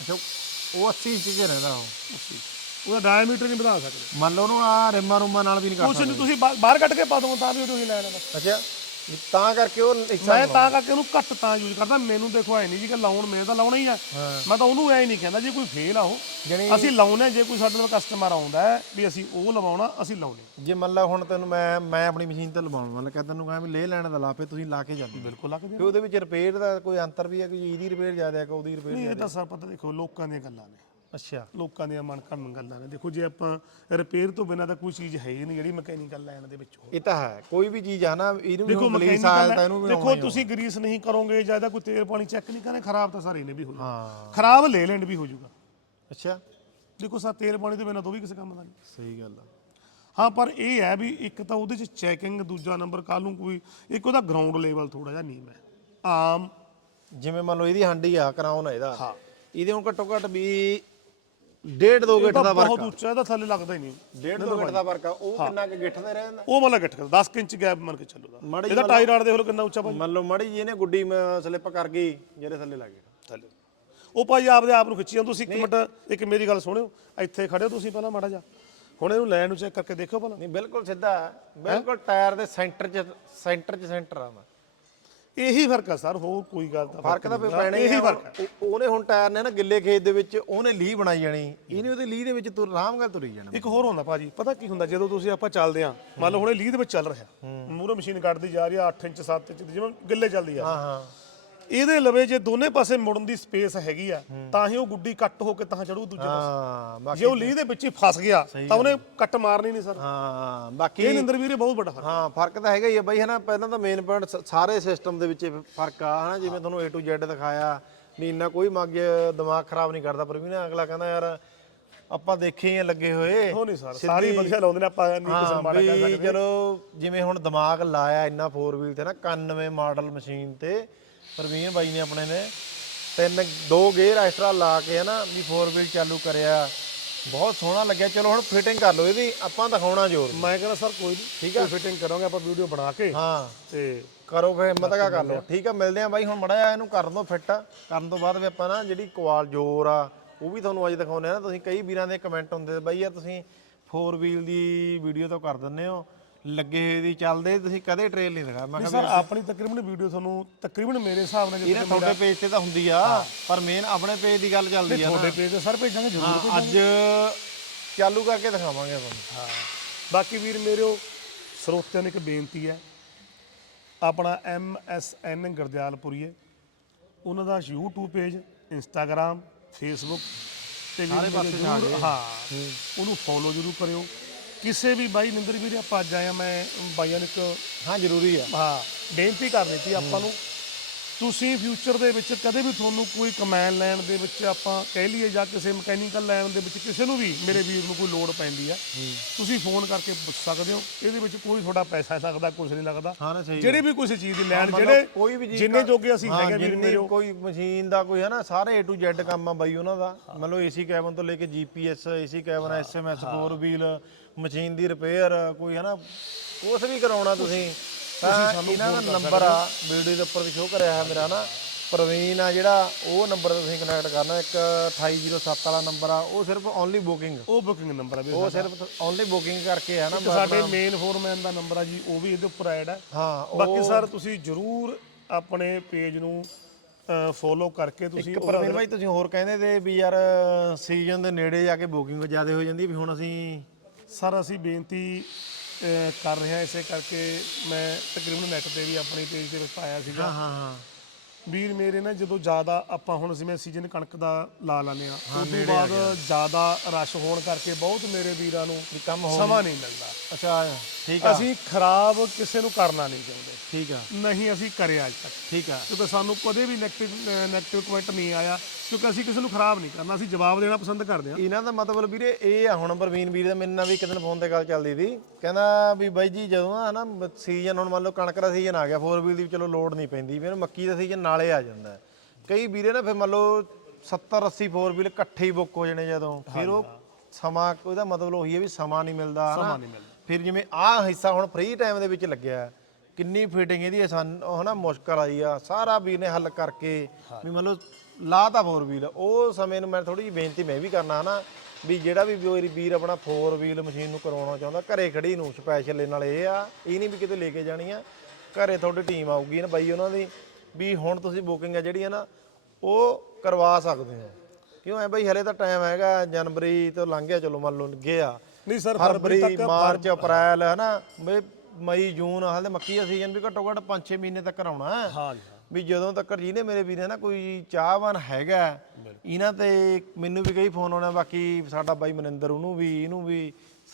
A: ਅੱਛਾ ਉਹ 80 ਇੰਚ 'ਚ ਰਹਿੰਦਾ ਉਹ।
B: 80 ਉਹਦਾ ਡਾਇਮੀਟਰ ਨਹੀਂ ਵਧਾ ਸਕਦੇ।
A: ਮੰਨ ਲਓ ਉਹਨੂੰ ਆ ਰਿਮਾਂ ਰੁਮਾਂ ਨਾਲ ਵੀ ਨਹੀਂ ਕਰ
B: ਕੁਛ ਨਹੀਂ ਤੁਸੀਂ ਬਾ- ਬਾਹਰ ਕੱਢ ਕੇ ਪਾ ਦੋ ਤਾਂ ਵੀ ਉਹ ਤੁਸੀਂ ਲੈ ਲੈਣਾ।
A: ਅੱਛਾ। ਤਾਂ ਕਰਕੇ ਉਹ ਹਿੱਸਾ
B: ਮੈਂ ਤਾਂ ਕਰਕੇ ਉਹਨੂੰ ਘੱਟ ਤਾਂ ਯੂਜ਼ ਕਰਦਾ। ਮੈਨੂੰ ਦੇਖੋ ਐ ਨਹੀਂ ਜੀ ਕਿ ਲਾਉਣ ਮੈਂ ਤਾਂ ਲਾਉਣਾ ਹੀ ਆ। ਮੈਂ ਤਾਂ ਉਹਨੂੰ ਐ ਨਹੀਂ ਕਹਿੰਦਾ ਜੇ ਕੋਈ ਫੇਲ ਆ ਉਹ। ਅਸੀਂ ਲਾਉਨੇ ਜੇ ਕੋਈ ਸਾਡੇ ਨਾਲ ਕਸਟਮਰ ਆਉਂਦਾ ਵੀ ਅਸੀਂ ਉਹ ਲਵਾਉਣਾ ਅਸੀਂ ਲਾਉਨੇ
A: ਜੇ ਮੰਨ ਲਾ ਹੁਣ ਤੈਨੂੰ ਮੈਂ ਮੈਂ ਆਪਣੀ ਮਸ਼ੀਨ ਤੇ ਲਵਾਉਣ ਵਾਲਾ ਕਹਿੰਦਾ ਤੈਨੂੰ ਕਹਾਂ ਵੀ ਲੈ ਲੈਣ ਦਾ ਲਾ ਪਏ ਤੁਸੀਂ ਲਾ ਕੇ ਜਾਂਦੇ
B: ਬਿਲਕੁਲ ਲੱਗਦੇ
A: ਫਿਰ ਉਹਦੇ ਵਿੱਚ ਰਿਪੇਅਰ ਦਾ ਕੋਈ ਅੰਤਰ ਵੀ ਹੈ ਕਿ ਇਹਦੀ ਰਿਪੇਅਰ ਜ਼ਿਆਦਾ ਹੈ ਕਿ ਉਹਦੀ ਰਿਪੇਅਰ
B: ਨਹੀਂ ਇਹ ਤਾਂ ਸਰ ਪਤਾ ਦੇਖੋ ਲੋਕਾਂ ਦੀਆਂ ਗੱਲਾਂ ਨੇ।
A: ਅੱਛਾ।
B: ਲੋਕਾਂ ਦੀਆਂ ਮਨ ਘੜਨ ਗੱਲਾਂ ਨੇ। ਦੇਖੋ ਜੇ ਆਪਾਂ ਰਿਪੇਅਰ ਤੋਂ ਬਿਨਾਂ ਤਾਂ ਕੋਈ ਚੀਜ਼ ਹੈ ਹੀ ਨਹੀਂ ਜਿਹੜੀ ਮਕੈਨੀਕਲ ਲਾਈਨ ਦੇ ਵਿੱਚ। ਹੋ
A: ਇਹ ਤਾਂ ਹੈ ਕੋਈ ਵੀ ਚੀਜ਼ ਆ ਨਾ ਇਹਨੂੰ ਵੀ
B: ਦੇਖੋ
A: ਆਇਆ ਤਾਂ ਇਹਨੂੰ ਵੀ
B: ਦੇਖੋ ਤੁਸੀਂ ਗਰੀਸ ਨਹੀਂ ਕਰੋਗੇ ਜਾਂ ਇਹਦਾ ਕੋਈ ਤੇਲ ਪਾਣੀ ਚੈੱਕ ਨਹੀਂ ਕਰੇ ਖਰਾਬ ਤਾਂ ਸਾਰੇ ਨੇ ਵੀ ਹੋ ਜਾਊਗਾ
A: ਹਾਂ।
B: ਖਰਾਬ ਲੈ ਲੈਂਡ ਵੀ ਹੋ ਜਾਊਗਾ।
A: ਅੱਛਾ।
B: ਦੇਖੋ ਸਰ ਤੇਲ ਪਾਣੀ ਤੋਂ ਬਿਨਾਂ ਤਾਂ ਉਹ ਵੀ ਕਿਸੇ ਕੰਮ ਦਾ ਨਹੀਂ।
A: ਸਹੀ ਗੱਲ ਆ।
B: ਹਾਂ ਪਰ ਇਹ ਹੈ ਵੀ ਇੱਕ ਤਾਂ ਉਹਦੇ ਚ ਚੈਕਿੰਗ ਦੂਜਾ ਨੰਬਰ ਕੱਲ ਨੂੰ ਕੋਈ ਇੱਕ ਉਹਦਾ ਗਰਾਊਂਡ ਲੈਵਲ ਥੋੜਾ ਜਿਹਾ ਨੀਮ ਹੈ। ਆਮ
A: ਜਿਵੇਂ ਮੰਨ ਲਓ ਇਹਦੀ ਹਾਂਡੀ ਆ ਕਰਾਉਣ ਇਹਦਾ।
B: ਹਾਂ।
A: ਇਹਦੇ ਹੁਣ ਘੱਟੋ ਘੱਟ ਵੀ ਡੇਢ ਦੋ ਗਿੱਠ ਦਾ
B: ਬਹੁਤ ਉੱਚਾ ਇਹਦਾ ਥੱਲੇ ਲੱਗਦਾ ਹੀ ਨਹੀਂ।
A: ਡੇਢ ਦੋ ਗਿੱਠ ਦਾ ਫ਼ਰਕ ਆ। ਉਹ ਕਿੰਨਾ ਕਿ ਗਿੱਠ ਦੇ ਰਹਿੰਦਾ?
B: ਉਹ ਵਾਲਾ ਗਿੱਟ ਕਰ 10 ਇੰਚ ਗੈਪ ਮੰਨ ਕੇ
A: ਮਾੜੀ
B: ਇਹਦਾ ਟਾਈ ਰਾਡ ਦੇਖ ਲਓ ਕਿੰਨਾ ਉੱਚਾ ਭਾਜੀ
A: ਮੰਨ ਲਓ ਮੜੀ ਜੀ ਇਹਨੇ ਗੁੱਡੀ ਸਲਿੱਪ ਕਰ ਗਈ ਜਿਹੜੇ ਥੱਲੇ ਲੱਗ ਗਿਆ
B: ਥੱਲੇ। ਉਹ ਭਾਈ ਆਪਦੇ ਆਪ ਨੂੰ ਖਿੱਚੀ ਜਾਂਦੇ ਤੁਸੀਂ ਇੱਕ ਮਿੰਟ ਇੱਕ ਮੇਰੀ ਗੱਲ ਸੁਣਿਓ। ਇੱਥੇ ਖੜੇ ਹੋ ਤੁਸੀਂ ਪਹਿਲਾਂ ਮਾੜਾ ਜਾ ਹੁਣ ਇਹਨੂੰ ਲੈਣ ਨੂੰ ਚੈੱਕ ਕਰਕੇ ਦੇਖੋ ਭਲਾ
A: ਨਹੀਂ ਬਿਲਕੁਲ ਸਿੱਧਾ। ਬਿਲਕੁਲ ਟਾਇਰ ਦੇ ਸੈਂਟਰ 'ਚ ਸੈਂਟਰ 'ਚ ਸੈਂਟਰ ਆ ਮੈਂ।
B: ਇਹੀ ਫ਼ਰਕ ਆ ਸਰ ਹੋਰ ਕੋਈ ਗੱਲ ਦਾ
A: ਫ਼ਰਕ ਤਾਂ ਫਿਰ ਪੈਣਾ ਹੀ
B: ਇਹੀ ਫ਼ਰਕ ਆ।
A: ਉਹਨੇ ਹੁਣ ਟਾਇਰ ਨੇ ਨਾ ਗਿੱਲੇ ਖੇਤ ਦੇ ਵਿੱਚ ਉਹਨੇ ਲੀਹ ਬਣਾਈ ਜਾਣੀ। ਇਹਨੇ ਉਹਦੇ ਲੀਹ ਦੇ ਵਿੱਚ ਤੁਰ ਆਰਾਮ ਨਾਲ ਤੁਰੀ ਜਾਣਾ।
B: ਇੱਕ ਹੋਰ ਹੁੰਦਾ ਭਾਜੀ ਪਤਾ ਕੀ ਹੁੰਦਾ ਜਦੋਂ ਤੁਸੀਂ ਆਪਾਂ ਚੱਲਦੇ ਆ ਮੰਨ ਲਓ ਹੁਣ ਇਹ ਲੀਹ ਦੇ ਵਿੱਚ ਚੱਲ ਰਿਹਾ ਮੂਹਰੇ ਮਸ਼ੀਨ ਕੱਢਦੀ ਜਾ ਰਹੀ ਆ 8 ਇੰਚ 7 ਇੰਚ ਦੀ, ਜਿਵੇਂ ਗਿੱਲੇ ਚੱਲਦੀ ਆ।
A: ਹਾਂ ਹਾਂ।
B: ਇਹਦੇ ਲਵੇ ਜੇ ਦੋਨੇ ਪਾਸੇ ਮੁੜਨ ਦੀ ਸਪੇਸ ਹੈਗੀ ਆ ਤਾਂ ਹੀ ਉਹ ਗੁੱਡੀ ਕੱਟ ਹੋ ਕੇ ਤਾਂ ਚੜੂ ਦੂਜੇ ਪਾਸੇ।
A: ਹਾਂ ਬਾਕੀ
B: ਜੇ ਉਹ ਲੀਹ ਦੇ ਵਿੱਚ ਹੀ ਫਸ ਗਿਆ ਤਾਂ ਉਹਨੇ ਕੱਟ ਮਾਰਨੀ ਨਹੀਂ ਸਰ।
A: ਹਾਂ ਬਾਕੀ
B: ਇਹ ਨਿੰਦਰ ਵੀਰੇ ਬਹੁਤ ਵੱਡਾ ਫ਼ਰਕ
A: ਹਾਂ। ਫ਼ਰਕ ਤਾਂ ਹੈਗਾ ਹੀ ਆ ਬਈ ਹਨਾ ਪਹਿਲਾਂ ਤਾਂ ਮੇਨ ਪੁਆਇੰਟ ਸਾਰੇ ਸਿਸਟਮ ਦੇ ਵਿੱਚ ਇਹ ਫ਼ਰਕ ਆ ਹਨਾ ਜਿਵੇਂ ਤੁਹਾਨੂੰ A to Z ਦਿਖਾਇਆ ਨਹੀਂ ਇੰਨਾ ਕੋਈ ਮੱਗ ਦਿਮਾਗ ਖਰਾਬ ਨਹੀਂ ਕਰਦਾ ਪਰ ਵੀ ਨਾ ਅਗਲਾ ਕਹਿੰਦਾ ਯਾਰ ਆਪਾਂ ਦੇਖੇ ਹੀ ਆ ਲੱਗੇ ਹੋਏ।
B: ਉਹ ਨਹੀਂ ਸਰ ਸਾਰੀ ਵਧੀਆ ਲਾਉਂਦੇ ਨੇ ਆਪਾਂ ਨਹੀਂ ਕਿਸੇ
A: ਹਾਂ
B: ਮਾੜਾ ਕਹਿ
A: ਵੀ ਚਲੋ ਜਿਵੇਂ ਹੁਣ ਦਿਮਾਗ ਲਾਇਆ ਇੰਨਾ 4 ਵੀਲ ਤੇ ਨਾ 91 ਮਾਡਲ ਮਸ਼ੀਨ ਤੇ ਪ੍ਰਵੀਨ ਬਾਈ ਨੇ ਆਪਣੇ ਨੇ। ਤਿੰਨ ਦੋ ਗੇਅਰ ਐਕਸਟਰਾ ਲਾ ਕੇ ਹਨਾ ਵੀ 4 ਵੀਲ ਚਾਲੂ ਕਰਿਆ। ਬਹੁਤ ਸੋਹਣਾ ਲੱਗਿਆ। ਚਲੋ ਹੁਣ ਫਿਟਿੰਗ ਕਰ ਲਓ ਇਹਦੀ ਆਪਾਂ ਦਿਖਾਉਣਾ ਜ਼ੋਰ।
B: ਮੈਂ ਕਹਿੰਦਾ ਸਰ ਕੋਈ ਨਹੀਂ ਠੀਕ ਹੈ ਫਿਟਿੰਗ ਕਰਾਂਗੇ ਆਪਾਂ ਵੀਡੀਓ ਬਣਾ ਕੇ
A: ਹਾਂ।
B: ਤੇ
A: ਕਰੋ ਫੇ ਹਿੰਮਤ ਕਾ ਕਰ ਲਓ। ਠੀਕ ਆ ਮਿਲਦੇ ਆ ਬਾਈ ਹੁਣ ਮੜਾ ਜਾ ਇਹਨੂੰ ਕਰਨ ਦੋ ਫਿੱਟ ਕਰਨ ਤੋਂ ਬਾਅਦ ਵੀ ਆਪਾਂ ਨਾ ਜਿਹੜੀ ਕੁਆਲ ਜੋਰ ਆ ਉਹ ਵੀ ਤੁਹਾਨੂੰ ਅੱਜ ਦਿਖਾਉਨੇ ਆ ਨਾ। ਤੁਸੀਂ ਕਈ ਵੀਰਾਂ ਦੇ ਕਮੈਂਟ ਹੁੰਦੇ ਬਾਈ ਯਾਰ ਤੁਸੀਂ 4 ਵੀਲ ਦੀ ਵੀਡੀਓ ਤਾਂ ਕਰ ਦਿੰਦੇ ਹੋ। ਲੱਗੇ ਹੋਏ ਦੀ ਚੱਲਦੇ ਤੁਸੀਂ ਕਦੇ ਟ੍ਰੇਲ ਨਹੀਂ ਦਿਖਾ ਮੈਂ
B: ਨਹੀਂ
A: ਕਿਹਾ
B: ਸਰ ਆਪਣੀ ਤਕਰੀਬਨ ਵੀਡੀਓ ਤੁਹਾਨੂੰ ਤਕਰੀਬਨ ਮੇਰੇ ਹਿਸਾਬ ਨਾਲ ਜਿੱਥੇ
A: ਤੁਹਾਡੇ ਪੇਜ ਤੇ ਤਾਂ ਹੁੰਦੀ ਆ ਪਰ ਮੇਨ ਆਪਣੇ ਪੇਜ ਦੀ ਗੱਲ ਚੱਲਦੀ ਆ
B: ਤੁਹਾਡੇ ਪੇਜ ਤੇ ਸਰ ਭੇਜਾਂਗੇ ਜ਼ਰੂਰ
A: ਹਾਂ ਅੱਜ ਚਾਲੂ ਕਰਕੇ ਦਿਖਾਵਾਂਗੇ ਤੁਹਾਨੂੰ
B: ਹਾਂ। ਬਾਕੀ ਵੀਰ ਮੇਰਿਓ ਸਰੋਤਿਆਂ ਨੂੰ ਇੱਕ ਬੇਨਤੀ ਹੈ। ਆਪਣਾ MSN ਗਰਦਿਆਲਪੁਰੀਏ ਉਹਨਾਂ ਦਾ YouTube ਪੇਜ Instagram Facebook ਤੇ ਵੀ ਹਾਂ। ਉਹਨੂੰ ਫੋਲੋ ਜ਼ਰੂਰ ਕਰਿਓ। ਕਿਸੇ ਵੀ ਬਾਈ ਨਿੰਦਰ ਵੀਰੇ ਆਪਾਂ ਅੱਜ ਆਇਆ ਮੈਂ ਬਾਈਆਂ ਨੂੰ ਇੱਕ
A: ਹਾਂ ਜ਼ਰੂਰੀ ਆ।
B: ਹਾਂ ਬੇਨਤੀ ਕਰਨੀ ਸੀ ਆਪਾਂ ਨੂੰ। ਤੁਸੀਂ ਫਿਊਚਰ ਦੇ ਵਿੱਚ ਕਦੇ ਵੀ ਤੁਹਾਨੂੰ ਕੋਈ ਕਮੈਨ ਲੈਣ ਦੇ ਵਿੱਚ ਆਪਾਂ ਕਹਿ ਲਈਏ ਜਾਂ ਕਿਸੇ ਮਕੈਨੀਕਲ ਲੈਣ ਦੇ ਵਿੱਚ ਕਿਸੇ ਨੂੰ ਵੀ ਮੇਰੇ ਵੀਰ ਨੂੰ ਕੋਈ ਲੋੜ ਪੈਂਦੀ ਆ ਤੁਸੀਂ ਫੋਨ ਕਰਕੇ ਪੁੱਛ ਸਕਦੇ ਹੋ। ਇਹਦੇ ਵਿੱਚ ਕੋਈ ਤੁਹਾਡਾ ਪੈਸਾ ਲੱਗਦਾ ਕੁਝ ਨਹੀਂ ਲੱਗਦਾ।
A: ਹਾਂ ਨਾ ਸਹੀ
B: ਜਿਹੜੇ ਵੀ ਕਿਸੇ ਚੀਜ਼ ਦੀ ਲੈਣ
A: ਮਤਲਬ
B: ਜਿਹੜੇ ਜਿੰਨੇ ਜੋਗੇ ਅਸੀਂ ਹੈਗੇ ਵੀਰ ਮੇਰੇ
A: ਕੋਈ ਮਸ਼ੀਨ ਦਾ ਕੋਈ ਹੈ ਨਾ ਸਾਰੇ A to Z ਕੰਮ ਆ ਬਾਈ ਉਹਨਾਂ ਦਾ। ਮੰਨ ਲਓ ਏਸੀ ਕੈਬਨ ਤੋਂ ਲੈ ਕੇ GPS AC cabin SMS 4 wheel machine ਦੀ ਰਿਪੇਅਰ ਕੋਈ ਹੈ ਨਾ ਕੁਛ ਵੀ ਕਰਾਉਣਾ ਤੁਸੀਂ ਤਾਂ ਇਹਨਾਂ ਦਾ ਨੰਬਰ ਆ ਵੀਡੀਓ ਦੇ ਉੱਪਰ ਵੀ ਸ਼ੋ ਕਰਿਆ ਹੈ ਮੇਰਾ ਨਾ ਪ੍ਰਵੀਨ ਆ ਜਿਹੜਾ ਉਹ ਨੰਬਰ ਤੇ ਤੁਸੀਂ ਕਨੈਕਟ ਕਰਨਾ ਇੱਕ 2807 ਵਾਲਾ ਨੰਬਰ ਆ ਉਹ ਸਿਰਫ ਓਨਲੀ ਬੁਕਿੰਗ
B: ਉਹ ਬੁਕਿੰਗ ਨੰਬਰ ਹੈ ਵੀਰ
A: ਉਹ ਸਿਰਫ ਓਨਲੀ ਬੁਕਿੰਗ ਕਰਕੇ ਹੈ ਨਾ
B: ਸਾਡੇ ਮੇਨ ਫੋਰਮੈਨ ਦਾ ਨੰਬਰ ਆ ਜੀ ਉਹ ਵੀ ਇਹਦੇ ਉੱਪਰ ਐਡ ਹੈ
A: ਹਾਂ
B: ਬਾਕੀ ਸਰ ਤੁਸੀਂ ਜਰੂਰ ਆਪਣੇ ਪੇਜ ਨੂੰ ਫੋਲੋ ਕਰਕੇ ਤੁਸੀਂ
A: ਇੱਕ ਪ੍ਰਵੀਨ ਭਾਈ ਤੁਸੀਂ ਹੋਰ ਕਹਿੰਦੇ ਤੇ ਵੀ ਯਾਰ ਸੀਜ਼ਨ ਦੇ ਨੇੜੇ ਜਾ ਕੇ ਬੁਕਿੰਗ ਜ਼ਿਆਦਾ ਹੋ ਜਾਂਦੀ ਵੀ ਹੁਣ ਅਸੀਂ
B: ਸਰ ਅਸੀਂ ਬੇਨਤੀ ਅਹ, ਕਰ ਰਹੇ ਹਾਂ ਇਸੇ ਕਰਕੇ ਮੈਂ ਤਕਰੀਬਨ ਨੈਟ ਤੇ ਵੀ ਆਪਣੀ ਪੇਜ ਦੇ ਵਿੱਚ ਪਾਇਆ ਸੀਗਾ।
A: ਹਾਂ ਹਾਂ।
B: ਵੀਰ ਮੇਰੇ ਨਾ ਜਦੋਂ ਜ਼ਿਆਦਾ ਆਪਾਂ ਹੁਣ ਜਿਵੇਂ ਸੀਜ਼ਨ ਕਣਕ ਦਾ ਲਾ ਲਾਨੇ ਆ ਉਸ ਤੋਂ ਬਾਅਦ ਜ਼ਿਆਦਾ ਰਸ਼ ਹੋਣ ਕਰਕੇ ਬਹੁਤ ਮੇਰੇ ਵੀਰਾਂ ਨੂੰ
A: ਕੰਮ ਹੋ
B: ਸਮਾਂ ਨਹੀਂ ਮਿਲਦਾ।
A: ਅੱਛਾ ਠੀਕ ਆ।
B: ਅਸੀਂ ਖਰਾਬ ਕਿਸੇ ਨੂੰ ਕਰਨਾ ਨਹੀਂ ਚਾਹੁੰਦੇ।
A: ਠੀਕ ਆ।
B: ਨਹੀਂ ਅਸੀਂ ਕਰਿਆ ਅੱਜ ਤੱਕ।
A: ਠੀਕ ਆ।
B: ਕਿਉਂਕਿ ਸਾਨੂੰ ਕਦੇ ਵੀ ਨੈਗੇਟਿਵ ਨੈਗੇਟਿਵ ਕਮੈਂਟ ਨਹੀਂ ਆਇਆ ਕਿਉਂਕਿ ਅਸੀਂ ਕਿਸੇ ਨੂੰ ਖਰਾਬ ਨਹੀਂ ਕਰਨਾ ਅਸੀਂ ਜਵਾਬ ਦੇਣਾ ਪਸੰਦ ਕਰਦੇ ਹਾਂ।
A: ਇਹਨਾਂ ਦਾ ਮਤਲਬ ਵੀਰੇ ਇਹ ਆ ਹੁਣ ਪ੍ਰਵੀਨ ਵੀਰ ਦਾ ਮੇਰੇ ਨਾਲ ਵੀ ਇੱਕ ਦਿਨ ਫੋਨ ਤੇ ਗੱਲ ਚੱਲਦੀ ਸੀ। ਕਹਿੰਦਾ ਵੀ ਬਾਈ ਜੀ ਜਦੋਂ ਆ ਨਾ ਸੀਜ਼ਨ ਹੁਣ ਮੰਨ ਲਓ ਕਣਕ ਦਾ ਸੀਜ਼ਨ ਆ ਗਿਆ 4 ਵੀਲ ਦੀ ਚਲੋ ਲੋਡ ਨਹੀਂ ਪੈਂਦੀ ਵੀ ਮੱਕੀ ਦਾ ਸੀਜ਼ਨ ਨਾਲੇ ਆ ਜਾਂਦਾ ਹੈ। ਕਈ ਵੀਰੇ ਨਾ ਫਿਰ ਮੰਨ ਲਓ 70 80 4 ਵੀਲ ਇਕੱਠੇ ਹੀ ਬੁੱਕ ਹੋ ਜਾਣੇ ਜਦੋਂ। ਫਿਰ ਉਹ ਸਮਾਂ ਉਹਦਾ ਮਤਲਬ ਉਹੀ ਹੈ ਵੀ ਸਮਾਂ ਨਹੀਂ ਮਿਲਦਾ ਹਨਾ?
B: ਨਹੀਂ ਮਿਲਦਾ।
A: ਫਿਰ ਜਿਵੇਂ ਆਹ ਹਿੱਸਾ ਹੁਣ ਫ੍ਰੀ ਟਾਈਮ ਦੇ ਵਿੱਚ ਲੱਗਿਆ ਹੈ, ਕਿੰਨੀ ਫਿਟਿੰਗ ਇਹਦੀ ਸਾਨੂੰ ਹਨਾ ਮੁਸ਼ਕਲ ਆਈ ਆ। ਸਾਰਾ ਵੀਰ ਨੇ ਹੱਲ ਕਰਕੇ ਵੀ ਮੰਨ ਲਓ ਲਾ ਤਾਂ ਫੋਰ ਵੀਲ ਉਹ ਸਮੇਂ ਨੂੰ ਮੈਂ ਥੋੜੀ ਜਿਹੀ ਬੇਨਤੀ ਮੈਂ ਵੀ ਕਰਨਾ ਹਨਾ? ਵੀ ਜਿਹੜਾ ਵੀ ਵੀਰ ਵੀਰ ਆਪਣਾ 4 ਵੀਲ ਮਸ਼ੀਨ ਨੂੰ ਕਰਵਾਉਣਾ ਚਾਹੁੰਦਾ ਘਰੇ ਖੜੀ ਨੂੰ ਸਪੈਸ਼ਲ ਇਹ ਨਾਲ ਇਹ ਆ ਇਹ ਨਹੀਂ ਵੀ ਕਿਤੇ ਲੈ ਕੇ ਜਾਣੀ ਆ। ਘਰੇ ਤੁਹਾਡੀ ਟੀਮ ਆਊਗੀ ਨਾ ਬਾਈ ਉਹਨਾਂ ਦੀ। ਵੀ ਹੁਣ ਤੁਸੀਂ ਬੁਕਿੰਗ ਆ ਜਿਹੜੀ ਆ ਨਾ ਉਹ ਕਰਵਾ ਸਕਦੇ ਹੋ। ਕਿਉਂ ਐ ਬਾਈ ਹਲੇ ਤਾਂ ਟਾਈਮ ਹੈਗਾ ਜਨਵਰੀ ਤੋਂ ਲੰਘ ਗਿਆ ਚਲੋ ਮੰਨ ਲਓ ਗਿਆ
B: ਨਹੀਂ ਸਰ
A: ਫਰਵਰੀ ਮਾਰਚ ਅਪ੍ਰੈਲ ਹਨਾ ਮਈ- ਮਈ ਜੂਨ ਹਾਲੇ ਮੱਕੀ ਦਾ ਸੀਜ਼ਨ ਵੀ ਘੱਟੋ ਘੱਟ 5-6 ਮਹੀਨੇ ਤੱਕ ਆਉਣਾ ਹੈ।
B: ਹਾਂ ਜੀ
A: ਵੀ ਜਦੋਂ ਤੱਕ ਜਿਹਨੇ ਮੇਰੇ ਵੀਰੇ ਨਾ ਕੋਈ ਚਾਹਵਾਨ ਹੈਗਾ ਇਹਨਾਂ ਤੇ ਮੈਨੂੰ ਵੀ ਕਈ ਫੋਨ ਆਉਣਾ ਬਾਕੀ ਸਾਡਾ ਬਾਈ ਮਨਿੰਦਰ ਉਹਨੂੰ ਵੀ ਇਹਨੂੰ ਵੀ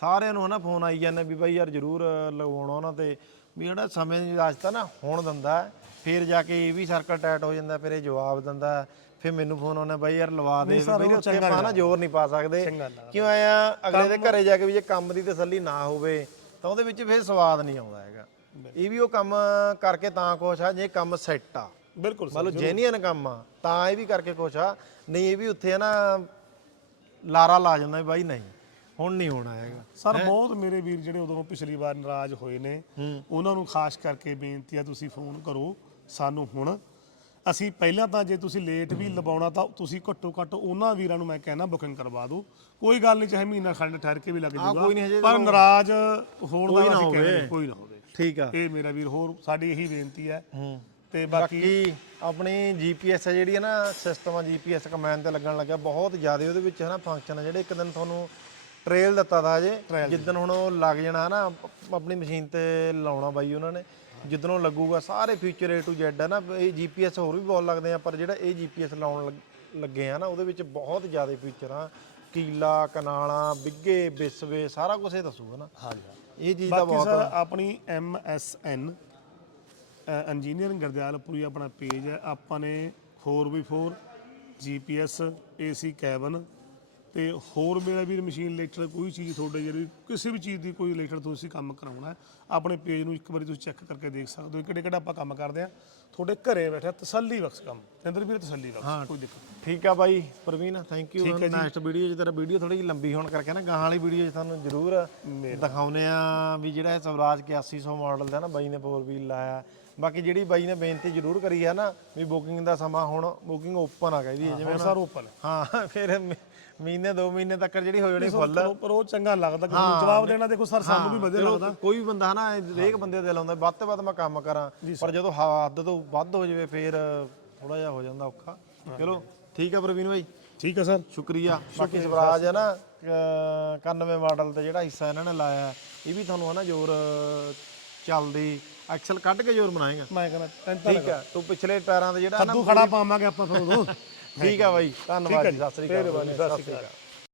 A: ਸਾਰਿਆਂ ਨੂੰ ਹਨਾ ਫੋਨ ਆਈ ਜਾਂਦੇ ਵੀ ਬਾਈ ਯਾਰ ਜ਼ਰੂਰ ਲਗਵਾਉਣਾ ਉਹਨਾਂ ਤੇ। ਵੀ ਜਿਹੜਾ ਸਮੇਂ ਦੀ ਰਾਸਤਾ ਨਾ ਹੁਣ ਦਿੰਦਾ ਹੈ, ਫਿਰ ਜਾ ਕੇ ਇਹ ਵੀ ਸਰਕਲ ਟਾਈਟ ਹੋ ਜਾਂਦਾ ਫਿਰ ਇਹ ਜਵਾਬ ਦਿੰਦਾ ਹੈ, ਫਿਰ ਮੈਨੂੰ ਫੋਨ ਆਉਣਾ ਬਾਈ ਯਾਰ ਲਵਾ ਦੇ ਵੀ ਵੀਰੇ ਉੱਥੇ ਆਪਾਂ ਨਾ ਜ਼ੋਰ ਨਹੀਂ ਪਾ ਸਕਦੇ। ਕਿਉਂ ਆਇਆ? ਅਗਲੇ ਦੇ ਘਰੇ ਜਾ ਕੇ ਵੀ ਜੇ ਕੰਮ ਦੀ ਤਸੱਲੀ ਨਾ ਹੋਵੇ ਤਾਂ ਉਹਦੇ ਵਿੱਚ ਫਿਰ ਸਵਾਦ ਨਹੀਂ ਆਉਂਦਾ ਹੈਗਾ। ਇਹ ਵੀ ਉਹ ਕੰਮ ਕਰਕੇ ਤਾਂ ਖੁਸ਼ ਆ ਜੇ ਕੰਮ ਸੈੱਟ ਆ।
B: ਬਿਲਕੁਲ
A: ਮੰਨ ਲਓ ਜੈਨੀਅਨ ਕੰਮ ਆ ਤਾਂ ਇਹ ਵੀ ਕਰਕੇ ਖੁਸ਼ ਆ। ਨਹੀਂ ਇਹ ਵੀ ਉੱਥੇ ਆ ਨਾ ਲਾਰਾ ਲਾ ਜਾਂਦਾ ਵੀ ਬਾਈ ਨਹੀਂ ਹੁਣ ਨਹੀਂ ਹੋਣਾ ਹੈਗਾ।
B: ਸਰ ਬਹੁਤ ਮੇਰੇ ਵੀਰ ਜਿਹੜੇ ਉਦੋਂ ਪਿਛਲੀ ਵਾਰ ਨਾਰਾਜ਼ ਹੋਏ ਨੇ ਉਹਨਾਂ ਨੂੰ ਖਾਸ ਕਰਕੇ ਬੇਨਤੀ ਆ ਤੁਸੀਂ ਫੋਨ ਕਰੋ। ਸਾਨੂੰ ਹੁਣ ਅਸੀਂ ਪਹਿਲਾਂ ਤਾਂ ਜੇ ਤੁਸੀਂ ਲੇਟ ਵੀ ਲਵਾਉਣਾ ਤਾਂ ਤੁਸੀਂ ਘੱਟੋ ਘੱਟ ਉਹਨਾਂ ਵੀਰਾਂ ਨੂੰ ਮੈਂ ਕਹਿਣਾ ਬੁਕਿੰਗ ਕਰਵਾ ਦਿਓ। ਕੋਈ ਗੱਲ ਨਹੀਂ ਚਾਹੇ ਮਹੀਨਾ ਖੰਡ ਠਹਿਰ ਕੇ ਵੀ ਲੱਗ
A: ਕੋਈ ਨਹੀਂ
B: ਜਾਊਗਾ
A: ਹਜੇ
B: ਪਰ ਨਾਰਾਜ਼ ਹੋਣ ਦਾ
A: ਕੋਈ ਨਾ
B: ਅਸੀਂ
A: ਹੋਵੇ।
B: ਕਹਿੰਦੇ ਕੋਈ ਨਾ ਹੋਵੇ।
A: ਠੀਕ ਆ।
B: ਇਹ ਮੇਰਾ ਵੀਰ ਹੋਰ ਸਾਡੀ ਇਹੀ ਬੇਨਤੀ ਹੈ।
A: ਹੂੰ।
B: ਤੇ ਬਾਕੀ
A: ਬਾਕੀ ਆਪਣੀ ਜੀਪੀਐਸ ਹੈ ਜਿਹੜੀ ਹੈ ਨਾ ਸਿਸਟਮ ਆ ਜੀਪੀਐਸ ਕਮੈਂਡ ਤੇ ਲੱਗਣ ਲੱਗਾ ਬਹੁਤ ਜ਼ਿਆਦਾ। ਉਹਦੇ ਵਿੱਚ ਹੈ ਨਾ ਫੰਕਸ਼ਨ ਆ ਜਿਹੜੇ ਇੱਕ ਦਿਨ ਤੁਹਾਨੂੰ ਟ੍ਰੇਲ ਦਿੱਤਾ ਦਾ ਜੇ ਜਿੱਦਣ ਹੁਣ ਉਹ ਲੱਗ ਜਾਣਾ ਨਾ ਆਪ- ਆਪਣੀ ਮਸ਼ੀਨ ਤੇ ਲਾਉਣਾ ਬਾਈ ਉਹਨਾਂ ਨੇ। ਜਿੱਦਣ ਉਹ ਲੱਗੂਗਾ ਸਾਰੇ ਫੀਚਰ A to Z ਹੈ ਨਾ ਇਹ ਜੀਪੀਐਸ ਹੋਰ ਵੀ ਬਹੁਤ ਲੱਗਦੇ ਆ ਪਰ ਜਿਹੜਾ ਇਹ ਜੀਪੀਐਸ ਲਾਉਣ ਲੱਗ- ਲੱਗੇ ਆ ਨਾ ਉਹਦੇ ਵਿੱਚ ਬਹੁਤ ਜ਼ਿਆਦਾ ਫੀਚਰ ਆ। ਕੀਲਾ ਕਨਾਲਾ ਬਿੱਗੇ ਬਿਸਵੇ ਸਾਰਾ ਕੁਝ ਇਹ ਦੱਸੂਗਾ ਨਾ
B: ਹਾਂਜੀ
A: ਇਹ ਚੀਜ਼ ਦਾ
B: ਬਾਕੀ
A: ਬਹੁਤ
B: ਸਰ ਆਪਣੀ M S N engineering Gardiyalpuri ਆਪਣਾ ਪੇਜ ਹੈ। ਆਪਾਂ ਨੇ 4x4 ਜੀਪੀਐਸ ਏਸੀ ਕੈਬਨ ਤੇ ਹੋਰ ਮੇਰਾ ਵੀਰ ਮਸ਼ੀਨ ਰਿਲੇਟਡ ਕੋਈ ਚੀਜ਼ ਤੁਹਾਡੇ ਜਿਹੜੀ ਕਿਸੇ ਵੀ ਚੀਜ਼ ਦੀ ਕੋਈ ਰਿਲੇਟਡ ਤੁਸੀਂ ਕੰਮ ਕਰਾਉਣਾ ਹੈ ਆਪਣੇ ਪੇਜ ਨੂੰ ਇੱਕ ਵਾਰੀ ਤੁਸੀਂ ਚੈੱਕ ਕਰਕੇ ਦੇਖ ਸਕਦੇ ਹੋ ਕਿਹੜੇ ਕਿਹੜਾ ਆਪਾਂ ਕੰਮ ਕਰਦੇ ਆ ਤੁਹਾਡੇ ਘਰੇ ਬੈਠਾ ਤਸੱਲੀ ਬਖਸ਼ ਕੰਮ। ਅੰਦਰ ਵੀਰ ਤਸੱਲੀ ਬਖਸ਼ ਕੋਈ ਦਿੱਕਤ।
A: ਠੀਕ ਆ ਬਾਈ Parveen thank you next video 'ਚ ਤੇਰਾ ਵੀਡੀਓ ਥੋੜੀ ਜਿਹੀ ਲੰਬੀ ਹੋਣ ਕਰਕੇ ਨਾ ਗਾਹਾਂ ਵਾਲੀ ਵੀਡੀਓ 'ਚ ਤੁਹਾਨੂੰ ਜ਼ਰੂਰ ਦਿਖਾਉਨੇ ਆ ਵੀ ਜਿਹੜਾ ਇਹ ਸਵਰਾਜ 8100 ਮਾਡਲ ਦਾ ਨਾ ਬਾਈ ਨੇ ਫੋਰ ਵੀਲ ਲਾਇਆ। ਬਾਕੀ ਜਿਹੜੀ ਬਾਈ ਨੇ ਬੇਨਤੀ ਜ਼ਰੂਰ ਕਰੀ ਹੈ ਨਾ ਵੀ ਬੁਕਿੰਗ ਦਾ ਸਮਾਂ ਹੁਣ ਬੁਕਿੰਗ ਓਪਨ ਆ ਕਹਿੰਦੀ ਹੈ ਜਿਵੇਂ
B: ਸਰ ਓਪਨ
A: ਹਾਂ ਫਿਰ ਮ- ਮਹੀਨੇ ਦੋ ਮਹੀਨੇ ਤੱਕ ਜਿਹੜੀ ਹੋ ਜਾਣੀ ਫੁੱਲ।
B: ਪਰ ਉਹ ਚੰਗਾ ਲੱਗਦਾ ਕਿ ਤੁਹਾਨੂੰ ਜਵਾਬ ਦੇਣਾ ਦੇਖੋ ਸਰ ਸਾਨੂੰ ਵੀ ਵਧੀਆ ਲੱਗਦਾ।
A: ਕੋਈ ਵੀ ਬੰਦਾ ਨਾ ਹਰੇਕ ਬੰਦੇ ਦਾ ਦਿਲ ਆਉਂਦਾ ਵੱਧ ਤੋਂ ਵੱਧ ਮੈਂ ਕੰਮ ਕਰਾਂ ਪਰ ਜਦੋਂ ਹੱਦ ਤੋਂ ਵੱਧ ਹੋ ਜਾਵੇ ਫਿਰ ਥੋੜਾ ਜਿਹਾ ਹੋ ਜਾਂਦਾ ਔਖਾ। ਚਲੋ ਠੀਕ ਆ ਪ੍ਰਵੀਨ ਭਾਈ
B: ਠੀਕ ਹੈ ਸਰ।
A: ਸ਼ੁਕਰੀਆ। ਬਾਕੀ ਸਵਰਾਜ ਹੈ ਨਾ ਅਹ 91 ਮਾਡਲ ਤੇ ਜਿਹੜਾ ਹਿੱਸਾ ਇਹਨਾਂ ਨੇ ਲਾਇਆ ਇਹ ਵੀ ਤੁਹਾਨੂੰ ਹਨਾ ਜ਼ੋਰ ਚੱਲਦੀ ਐਕਸਲ ਕੱਢ ਕੇ ਜ਼ੋਰ ਬਣਾਏਗਾ
B: ਮੈਂ ਕਹਿੰਦਾ
A: ਠੀਕ ਆ ਤੂੰ ਪਿਛਲੇ ਟਾਇਰਾਂ ਤੇ ਜਿਹੜਾ ਨਾ
B: ਖੜਾ ਪਾਵਾਂਗੇ ਆਪਾਂ ਤੁਹਾਨੂੰ
A: ਠੀਕ ਆ ਬਾਈ ਧੰਨਵਾਦ ਜੀ ਸਤਿ ਸ੍ਰੀ ਅਕਾਲ
B: ਸਤਿ ਸ਼੍ਰੀ ਅਕਾਲ।